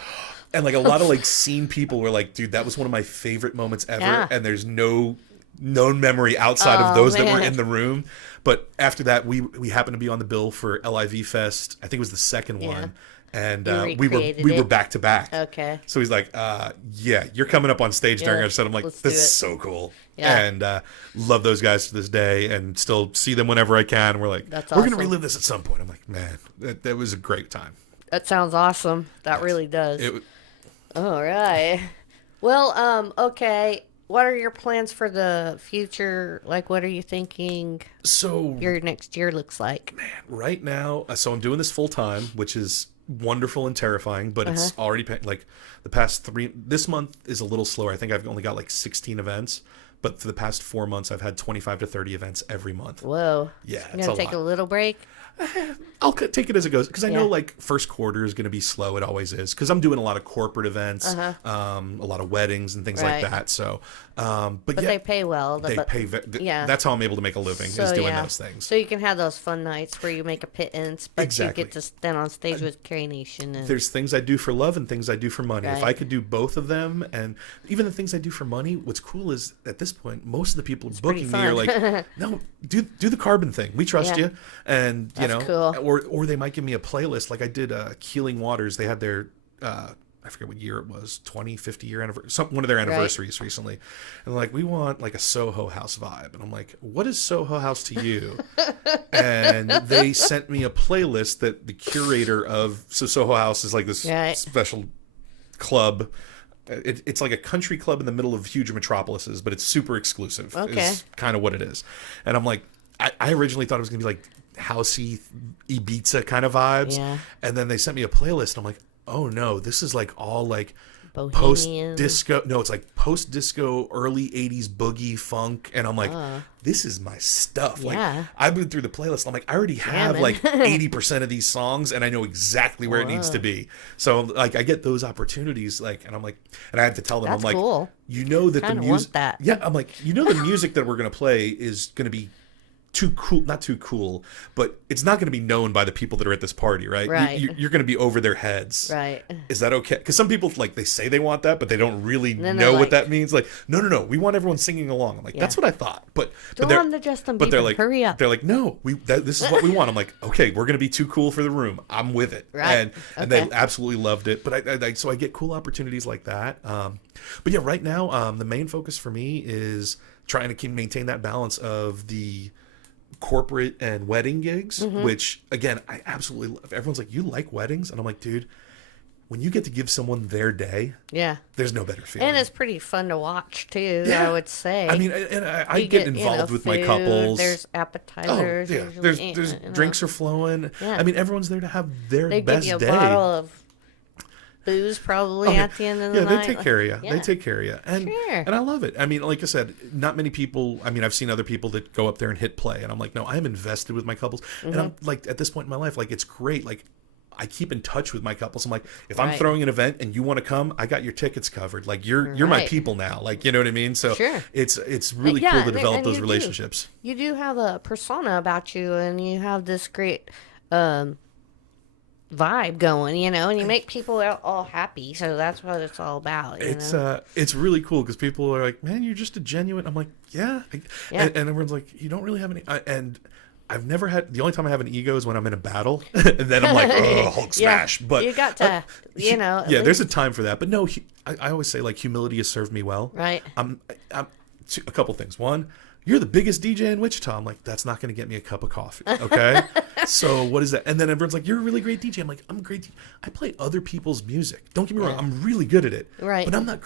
and like a lot of like scene people were like, dude, that was one of my favorite moments ever. Yeah. And there's no known memory outside of those that were in the room. But after that, we happened to be on the bill for LIV Fest. I think it was the second one. And we were back to back. Okay. So he's like, you're coming up on stage during our set. I'm like, this is so cool. Yeah. And love those guys to this day, and still see them whenever I can. And we're like, we're going to relive this at some point. I'm like, man, that was a great time. That sounds awesome. That really does. All right. Well, okay. what are your plans for the future? Like, what are you thinking So your next year looks like? right now, so I'm doing this full time, which is wonderful and terrifying, but it's already like the past this month is a little slower. I think I've only got like 16 events, but for the past 4 months, I've had 25 to 30 events every month. Whoa. Yeah, You're it's going to take lot. a little break? I'll take it as it goes because I know like first quarter is going to be slow. It always is because I'm doing a lot of corporate events, a lot of weddings and things like that. So, but yeah, they pay well. They pay. That's how I'm able to make a living is doing those things. So you can have those fun nights where you make a pittance, but Exactly. you get to stand on stage with Carrie Nation. And... There's things I do for love and things I do for money. Right. If I could do both of them, and even the things I do for money, what's cool is at this point, most of the people booking me are like, no, do the carbon thing. We trust you. And, you know, cool. or they might give me a playlist. Like I did Keeling Waters. They had their, I forget what year it was, 20, 50 year anniversary, one of their anniversaries recently. And like, we want like a Soho House vibe. And I'm like, what is Soho House to you? And they sent me a playlist that the curator of, so Soho House is like this special club. It's like a country club in the middle of huge metropolises, but it's super exclusive. Is kind of what it is. And I'm like, I originally thought it was going to be like housey Ibiza kind of vibes. Yeah. And then they sent me a playlist and I'm like, oh no, this is like all like post-disco. No, it's like post-disco, early 80s boogie funk. And I'm like, this is my stuff. Like I've been through the playlist. I'm like, I already have like 80% of these songs and I know exactly where it needs to be. So like I get those opportunities like, and I'm like, and I have to tell them, I'm like, cool. You know that the music, yeah, I'm like, you know, the music that we're going to play is going to be too cool, not too cool, but it's not going to be known by the people that are at this party, right? You're going to be over their heads. Right. Is that okay? Because some people, like, they say they want that, but they don't really know what that means. Like, no, we want everyone singing along. I'm like, that's what I thought. But they're like, hurry up. They're like, no, this is what we want. I'm like, okay, we're going to be too cool for the room. I'm with it. Right. And they absolutely loved it. But so I get cool opportunities like that. But yeah, right now, the main focus for me is trying to maintain that balance of the corporate and wedding gigs, which again I absolutely love. Everyone's like, you like weddings? And I'm like, dude, when you get to give someone their day, there's no better feeling. And it's pretty fun to watch too, I would say. I mean, and I get involved with my couples. There's appetizers. There's drinks are flowing. I mean, everyone's there to have their best day. They give you a bottle of booze probably at the end of the night. Yeah, they take care of you. They take care of you. And I love it. I mean, like I said, not many people, I mean, I've seen other people that go up there and hit play. And I'm like, no, I'm invested with my couples. And I'm like, at this point in my life, like, it's great. Like, I keep in touch with my couples. I'm like, if I'm throwing an event and you want to come, I got your tickets covered. Like, you're my people now. Like, you know what I mean? So it's really cool to develop those relationships. You do have a persona about you, and you have this great vibe going, you know, and you make people all happy. So that's what it's all about. It's really cool because people are like, man, you're just a genuine. I'm like, yeah. And everyone's like, you don't really have any. And I've never had, the only time I have an ego is when I'm in a battle, and then I'm like, oh, Hulk smash. But you got to, you know. Yeah, there's a time for that. But no, I always say, like, humility has served me well. Right. I'm a couple things. One, you're the biggest DJ in Wichita. I'm like, that's not going to get me a cup of coffee. Okay. So what is that? And then everyone's like, you're a really great DJ. I'm like, I'm a great DJ. I play other people's music. Don't get me wrong. I'm really good at it. Right. But I'm not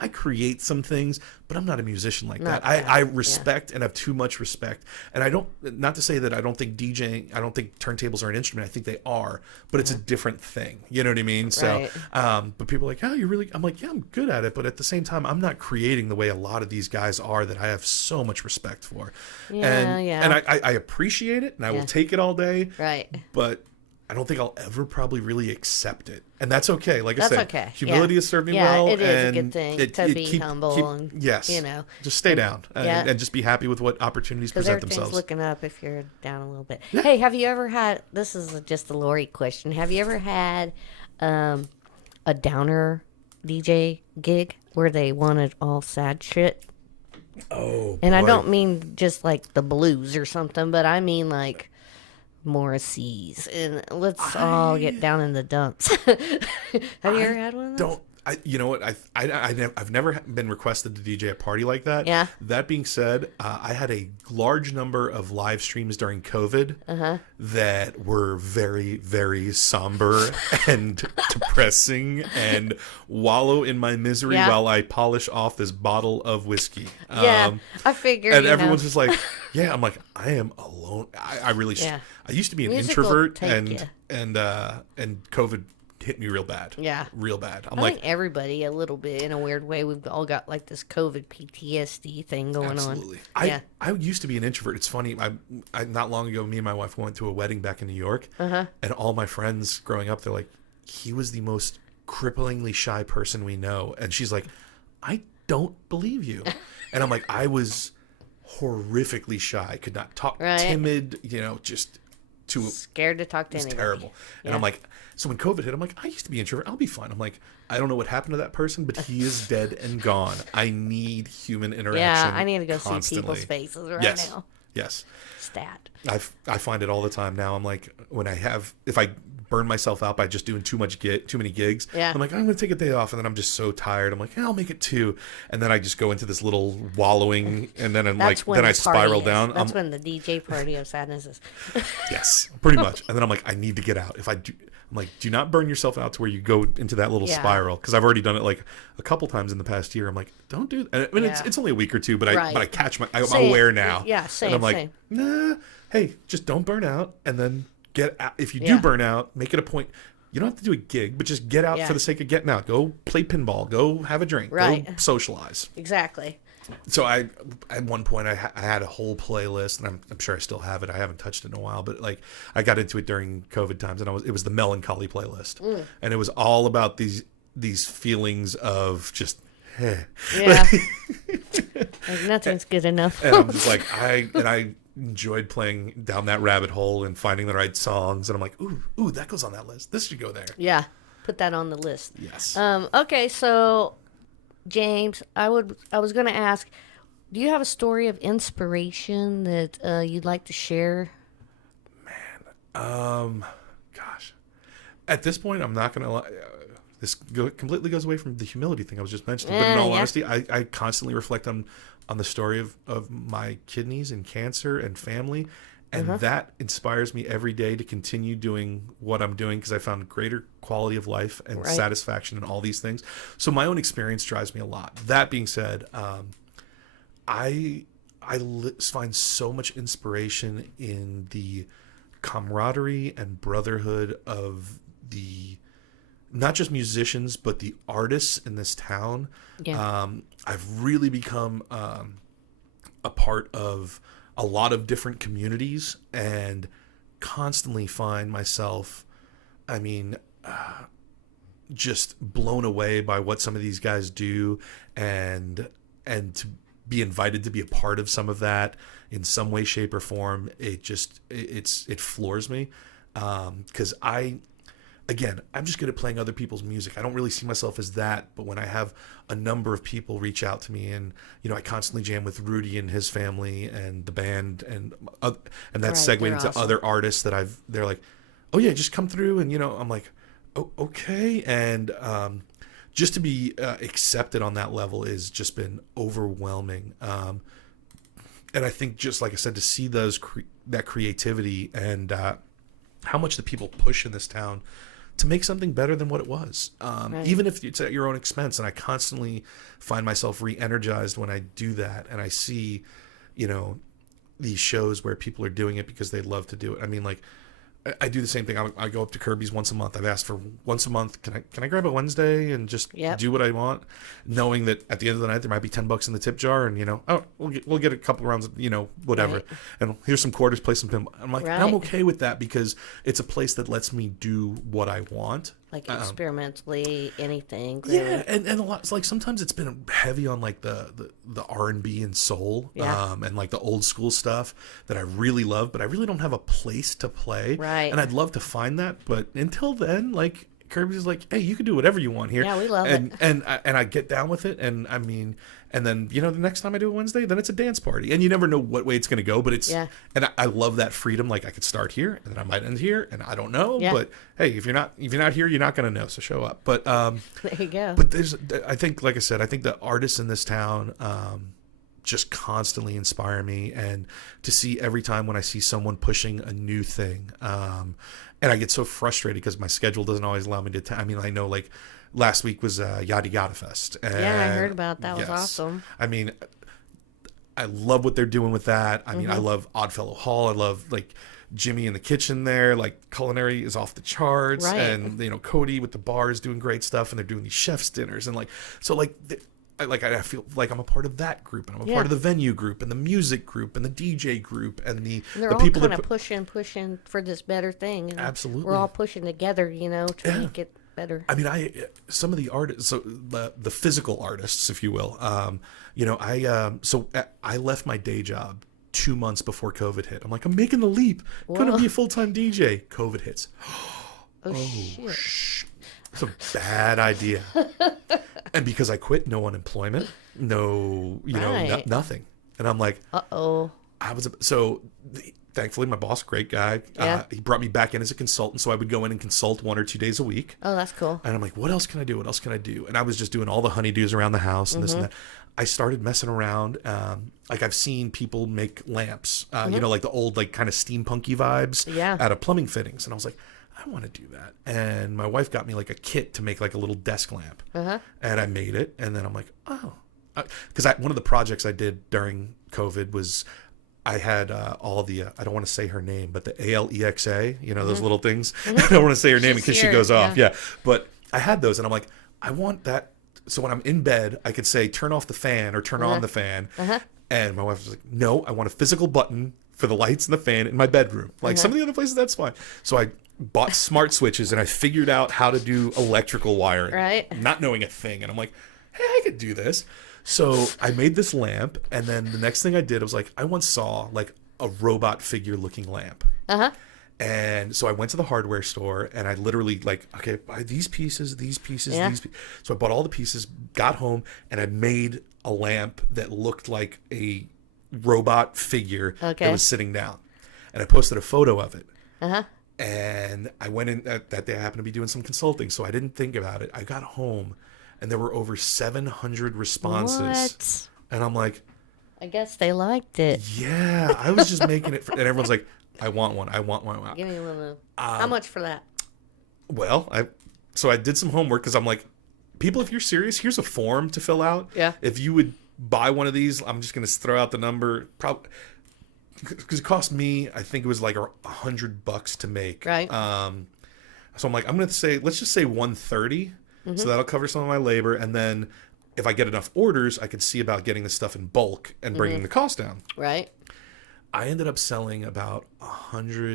I create some things, but I'm not a musician like that. I respect and have too much respect. And I don't, not to say that I don't think DJing, I don't think turntables are an instrument. I think they are, but it's a different thing. You know what I mean? So, but people are like, oh, you're really, I'm like, yeah, I'm good at it. But at the same time, I'm not creating the way a lot of these guys are that I have so much respect for. And I appreciate it and I will take it all day. Right. But I don't think I'll ever probably really accept it. And that's okay. Like I said, humility has served me well. It is a good thing to be humble and, you know. Just stay down and just be happy with what opportunities present themselves. Looking up if you're down a little bit. Yeah. Hey, have you ever had, this is just a Lori question, have you ever had a downer DJ gig where they wanted all sad shit? Oh, and boy. I don't mean just like the blues or something, but I mean like Morrissey's, and let's all get down in the dumps. Have you ever had one of those? You know what? I've never been requested to DJ a party like that. Yeah. That being said, I had a large number of live streams during COVID that were very, very somber and depressing, and wallow in my misery while I polish off this bottle of whiskey. Yeah, I figured. And everyone's just like, yeah. I'm like, I am alone. I really. I used to be an introvert, and COVID hit me real bad. Yeah. Real bad. I think everybody a little bit in a weird way. We've all got like this COVID PTSD thing going absolutely. on. I used to be an introvert. It's funny. I not long ago, me and my wife went to a wedding back in New York, and all my friends growing up, they're like, he was the most cripplingly shy person we know. And she's like, I don't believe you. And I'm like, I was horrifically shy. Could not talk. Timid, just too scared to talk to anybody. Terrible. And I'm like, so when COVID hit, I'm like, I used to be an introvert. I'll be fine. I'm like, I don't know what happened to that person, but he is dead and gone. I need human interaction. Yeah, I need to go constantly. See people's faces right now. Yes. Stat. I find it all the time now. I'm like, if I burn myself out by just doing too many gigs, I'm like, I'm going to take a day off, and then I'm just so tired. I'm like, I'll make it 2. And then I just go into this little wallowing, and then I spiral down. That's when the DJ party of sadness is. Yes, pretty much. And then I'm like, I need to get out. I'm like, do not burn yourself out to where you go into that little spiral, because I've already done it like a couple times in the past year. I'm like, don't do that. I mean, it's only a week or 2, but I catch I'm aware now. Yeah, same. And I'm like, nah, hey, just don't burn out, and then get out. If you do burn out, make it a point. You don't have to do a gig, but just get out for the sake of getting out. Go play pinball. Go have a drink. Go socialize. Exactly. So at one point I had a whole playlist, and I'm sure I still have it. I haven't touched it in a while, but like I got into it during COVID times, and it was the melancholy playlist, and it was all about these feelings of just. Yeah. Like nothing's good enough. And I'm just like I enjoyed playing down that rabbit hole and finding the right songs, and I'm like, ooh, that goes on that list. This should go there. Yeah, put that on the list. Yes. Okay, so James, I was going to ask, do you have a story of inspiration that you'd like to share? Man, gosh, at this point, I'm not going to lie. This completely goes away from the humility thing I was just mentioning. But in all honesty, I constantly reflect on the story of my kidneys and cancer and family. And that inspires me every day to continue doing what I'm doing, because I found greater quality of life and satisfaction in all these things. So my own experience drives me a lot. That being said, I find so much inspiration in the camaraderie and brotherhood of the not just musicians, but the artists in this town. Yeah. I've really become a part of a lot of different communities, and constantly find myself, just blown away by what some of these guys do, and to be invited to be a part of some of that in some way, shape, or form. It floors me, because I'm just good at playing other people's music. I don't really see myself as that, but when I have a number of people reach out to me, and I constantly jam with Rudy and his family and the band, and that segued into awesome. Other artists that they're like, oh yeah, just come through, and I'm like, oh okay, and just to be accepted on that level has just been overwhelming, and I think, just like I said, to see that creativity and how much the people push in this town to make something better than what it was, even if it's at your own expense. And I constantly find myself re-energized when I do that, and I see, these shows where people are doing it because they love to do it. I mean, like, I do the same thing. I go up to Kirby's once a month. I've asked for once a month. Can I grab a Wednesday and just do what I want, knowing that at the end of the night there might be $10 in the tip jar, and we'll get a couple rounds of whatever, right. And here's some quarters, play some pinball. I'm like, I'm okay with that, because it's a place that lets me do what I want. Like experimentally, anything. Really. Yeah, and a lot. It's like sometimes it's been heavy on like the R&B and soul, and like the old school stuff that I really love, but I really don't have a place to play. Right. And I'd love to find that, but until then, like, Kirby's like, hey, you can do whatever you want here. Yeah, we love it. And I get down with it. And I mean, and then, the next time I do a Wednesday, then it's a dance party. And you never know what way it's going to go. But it's, and I love that freedom. Like, I could start here and then I might end here. And I don't know. Yeah. But hey, if you're not here, you're not going to know. So show up. But there you go. But I think, like I said, I think the artists in this town just constantly inspire me. And to see every time when I see someone pushing a new thing, and I get so frustrated because my schedule doesn't always allow me to. I mean, I know, like, last week was Yada Yada Fest. And I heard about that. Was awesome. I mean, I love what they're doing with that. I mean, I love Oddfellow Hall. I love, like, Jimmy in the kitchen there. Like, culinary is off the charts. Right. And, Cody with the bar is doing great stuff. And they're doing these chef's dinners. And, like, so, like, I feel like I'm a part of that group, and I'm a part of the venue group, and the music group, and the DJ group, and they're all people kind of pushing for this better thing. Absolutely, we're all pushing together, to make it better. I mean, some of the artists, so the physical artists, if you will, I left my day job 2 months before COVID hit. I'm like, I'm making the leap. I'm gonna be a full-time DJ. COVID hits. Oh shit. It's a bad idea. And because I quit, no unemployment, no, nothing. And I'm like, thankfully my boss, great guy. He brought me back in as a consultant. So I would go in and consult 1 or 2 days a week. Oh, that's cool. And I'm like, what else can I do? What else can I do? And I was just doing all the honeydews around the house and this and that. I started messing around. Like, I've seen people make lamps, like the old, like, kind of steampunky vibes out of plumbing fittings. And I was like, I want to do that. And my wife got me, like, a kit to make, like, a little desk lamp. And I made it. And then I'm like, because one of the projects I did during COVID was I had all the, I don't want to say her name, but the ALEXA, those little things. I don't want to say her name in case she goes off. Yeah. But I had those and I'm like, I want that. So when I'm in bed, I could say, turn off the fan or turn on the fan. And my wife was like, no, I want a physical button for the lights and the fan in my bedroom. Like some of the other places, that's fine. So I bought smart switches and I figured out how to do electrical wiring. Right. Not knowing a thing. And I'm like, hey, I could do this. So I made this lamp. And then the next thing I did, I was like, I once saw, like, a robot figure looking lamp. And so I went to the hardware store and I literally, like, okay, buy these pieces, these pieces, these pieces. So I bought all the pieces, got home, and I made a lamp that looked like a robot figure that was sitting down. And I posted a photo of it. And I went in that day. I happened to be doing some consulting, so I didn't think about it. I got home, and there were over 700 responses. What? And I'm like, I guess they liked it. Yeah, I was just making it, and everyone's like, I want one. I want one. Give me one. How much for that? Well, I did some homework because I'm like, people, if you're serious, here's a form to fill out. Yeah. If you would buy one of these, I'm just going to throw out the number. Probably because it cost me, I think it was like $100 to make. Right. So I'm like, I'm going to say, let's just say 130. So that'll cover some of my labor. And then if I get enough orders, I could see about getting the stuff in bulk and bringing the cost down. Right. I ended up selling about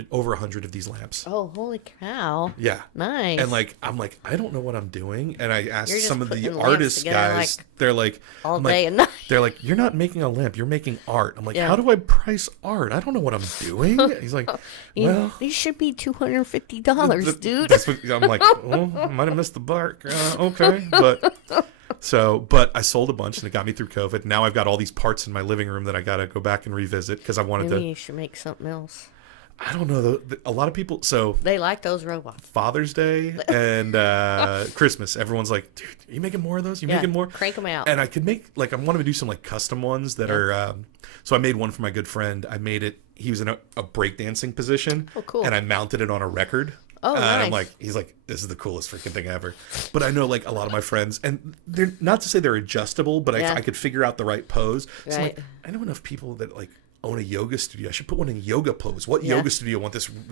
over 100 of these lamps. Oh, holy cow. Yeah. Nice. And like, I'm like, I don't know what I'm doing. And I asked some of the artist guys, they're like, all day and night. They're like, you're not making a lamp, you're making art. I'm like, how do I price art? I don't know what I'm doing. He's like, well, these should be $250, dude. That's what I'm like, oh, I might have missed the mark. Okay. But I sold a bunch and it got me through COVID. Now I've got all these parts in my living room that I got to go back and revisit because I wanted Maybe you should make something else. I don't know. Though. A lot of people, they like those robots. Father's Day and Christmas, everyone's like, dude, are you making more of those? You making more? Crank them out. And I could make, like, I wanted to do some, like, custom ones that are, so I made one for my good friend. I made it, he was in a breakdancing position. Oh, cool. And I mounted it on a record. Oh, nice. And I'm like, he's like, this is the coolest freaking thing ever. But I know, like, a lot of my friends, and they're not to say they're adjustable, but I could figure out the right pose. So I'm like, I know enough people that, like, own a yoga studio. I should put one in yoga pose. What yoga studio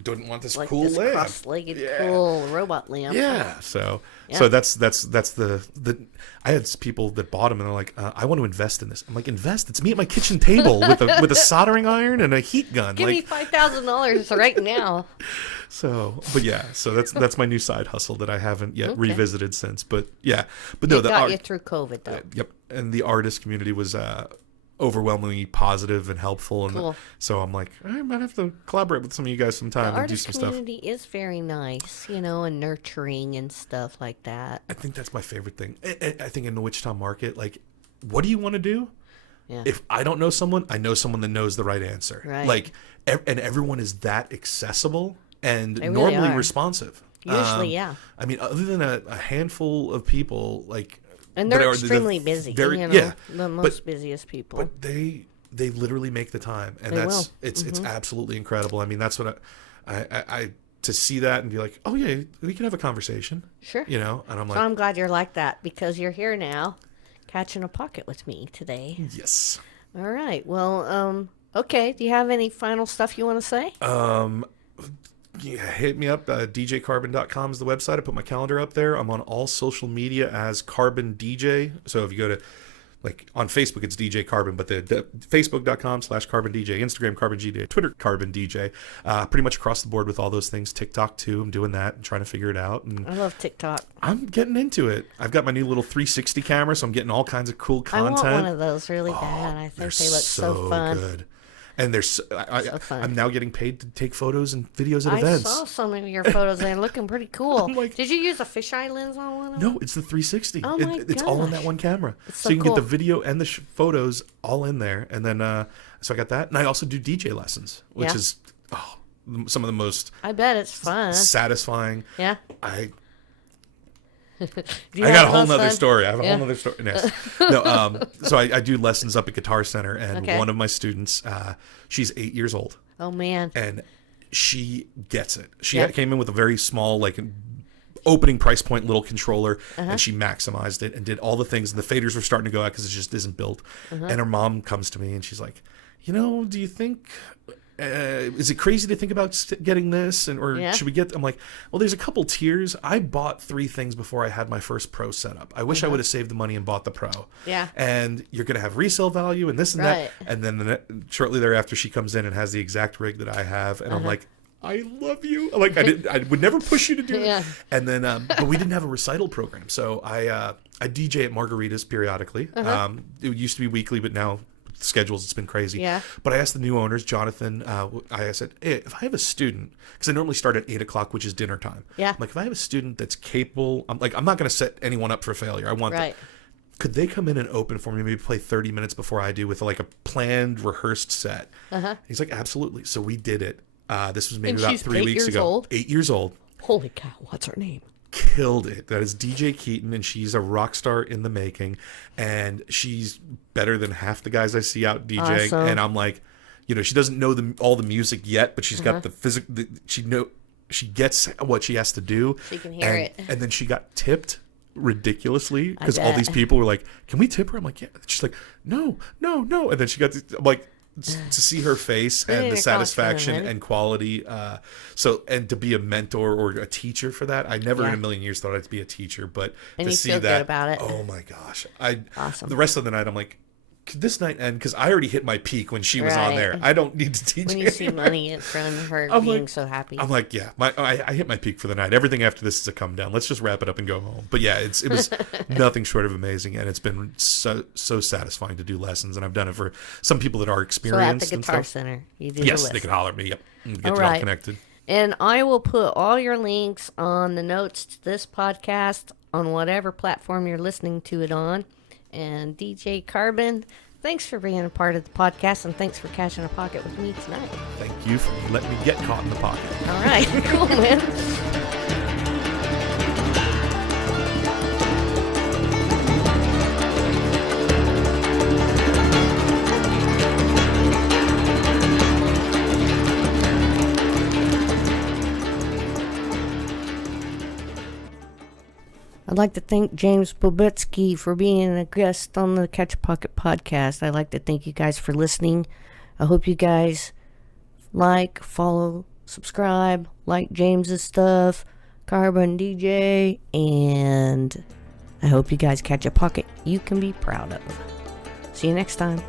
don't want this, like, cool this lamp? Cross-legged cool robot lamp. Yeah. So that's the I had people that bought them and they're like, I want to invest in this. I'm like, invest? It's me at my kitchen table with a soldering iron and a heat gun. Give me $5,000 right now. So that's my new side hustle that I haven't yet revisited since. But no, got you through COVID though. Yep. And the artist community was overwhelmingly positive and helpful. And Cool. so I'm like, I might have to collaborate with some of you guys sometime The and do artist some stuff. community is very nice, and nurturing and stuff like that. I think that's my favorite thing. I think in the Wichita market, like, what do you want to do? Yeah. If I don't know someone, I know someone that knows the right answer. Right. Like, and everyone is that accessible and They really normally are. responsive. Usually, yeah. I mean, other than a handful of people, like, And that they're are extremely busy, yeah, the most busiest people. but they literally make the time, and They that's will. it's absolutely incredible. I mean, that's what I to see that and be like, oh yeah, we can have a conversation. Sure. And I'm So like, I'm glad you're like that because you're here now, catching a pocket with me today. yes. All right. Well, okay. Do you have any final stuff you want to say? Yeah, hit me up. DJCarbon.com is the website. I put my calendar up there. I'm on all social media as Carbon DJ. So if you go to, like, on Facebook, it's DJ Carbon, but the Facebook.com/Carbon DJ, Instagram Carbon DJ, Twitter Carbon DJ. Pretty much across the board with all those things. TikTok too. I'm doing that and trying to figure it out. And I love TikTok. I'm getting into it. I've got my new little 360 camera, so I'm getting all kinds of cool content. I want one of those really bad. I think They're they look so fun. good. And there's, fun. I'm now getting paid to take photos and videos at I events. saw some of your photos. They're looking pretty cool. I'm like- Did you use a fisheye lens on one of them? No, it's the 360. Oh my It's all in that gosh. one camera. It's So so you can cool. get the video and the photos all in there. And then, so I got that. And I also do DJ lessons, which Yeah. is some of the most I bet it's fun. satisfying. Yeah. I Do you got have a whole most nother fun? story. I have a Yeah. whole nother story. Yes. No, so I do lessons up at Guitar Center, and Okay. one of my students, she's 8 years old, Oh man. and she gets it. She Yeah. came in with a very small, like, opening price point little controller, Uh-huh. and she maximized it and did all the things. And the faders were starting to go out because it just isn't built. Uh-huh. And her mom comes to me and she's like, do you think? Is it crazy to think about getting this, or Yeah. should we get? I'm like, well, there's a couple tiers. I bought 3 things before I had my first Pro setup. I wish I would have saved the money and bought the Pro. Yeah. And you're gonna have resale value and this and Right. that. And then shortly thereafter, she comes in and has the exact rig that I have, and I'm like, I love you. Like, I would never push you to do Yeah. it. And then, but we didn't have a recital program, so I DJ at Margaritas periodically. It used to be weekly, but now schedules, it's been crazy. Yeah. But I asked the new owners, Jonathan, I said, hey, if I have a student, because I normally start at 8 o'clock, which is dinner time. Yeah. I'm like, if I have a student that's capable, I'm not going to set anyone up for failure. I want them. Right. Could they come in and open for me, maybe play 30 minutes before I do with like a planned, rehearsed set? He's like, absolutely. So we did it. This was maybe And about she's 3 8 weeks years ago. old? 8 years old. Holy cow! What's her name? Killed it. That is DJ Keaton, and she's a rock star in the making, and she's better than half the guys I see out DJing. Awesome. And I'm like, she doesn't know all the music yet, but she's got the physic. She gets what she has to do. She can hear it. And then she got tipped ridiculously because all bet. these people were like, "Can we tip her?" I'm like, "Yeah." She's like, "No, no, no." And then she got I'm like. To see her face and the need to call satisfaction Keaton, and quality, and to be a mentor or a teacher for that, I never in Yeah. a million years thought I'd be a teacher, but And to you see feel good that, about it. oh my gosh, Awesome. the rest of the night I'm like, could this night end? Because I already hit my peak when she was on Right. there. I don't need to teach. When you see money in front of her I'm being like- so happy. I'm like, yeah, I hit my peak for the night. Everything after this is a come down. Let's just wrap it up and go home. But yeah, it was nothing short of amazing, and it's been so satisfying to do lessons, and I've done it for some people that are So at experienced the and Guitar stuff. Center, you do Yes, the they list. can holler at me. Yep, and get All it all right. connected. And I will put all your links on the notes to this podcast on whatever platform you're listening to it on. And DJ Carbon, thanks for being a part of the podcast, and thanks for catching a pocket with me tonight. Thank you for letting me get caught in the pocket. All right, cool, man. I'd like to thank James Bobetsky for being a guest on the CatchaPocket podcast. I'd like to thank you guys for listening. I hope you guys like, follow, subscribe, like James's stuff, Carbon DJ, and I hope you guys catch a pocket you can be proud of. See you next time.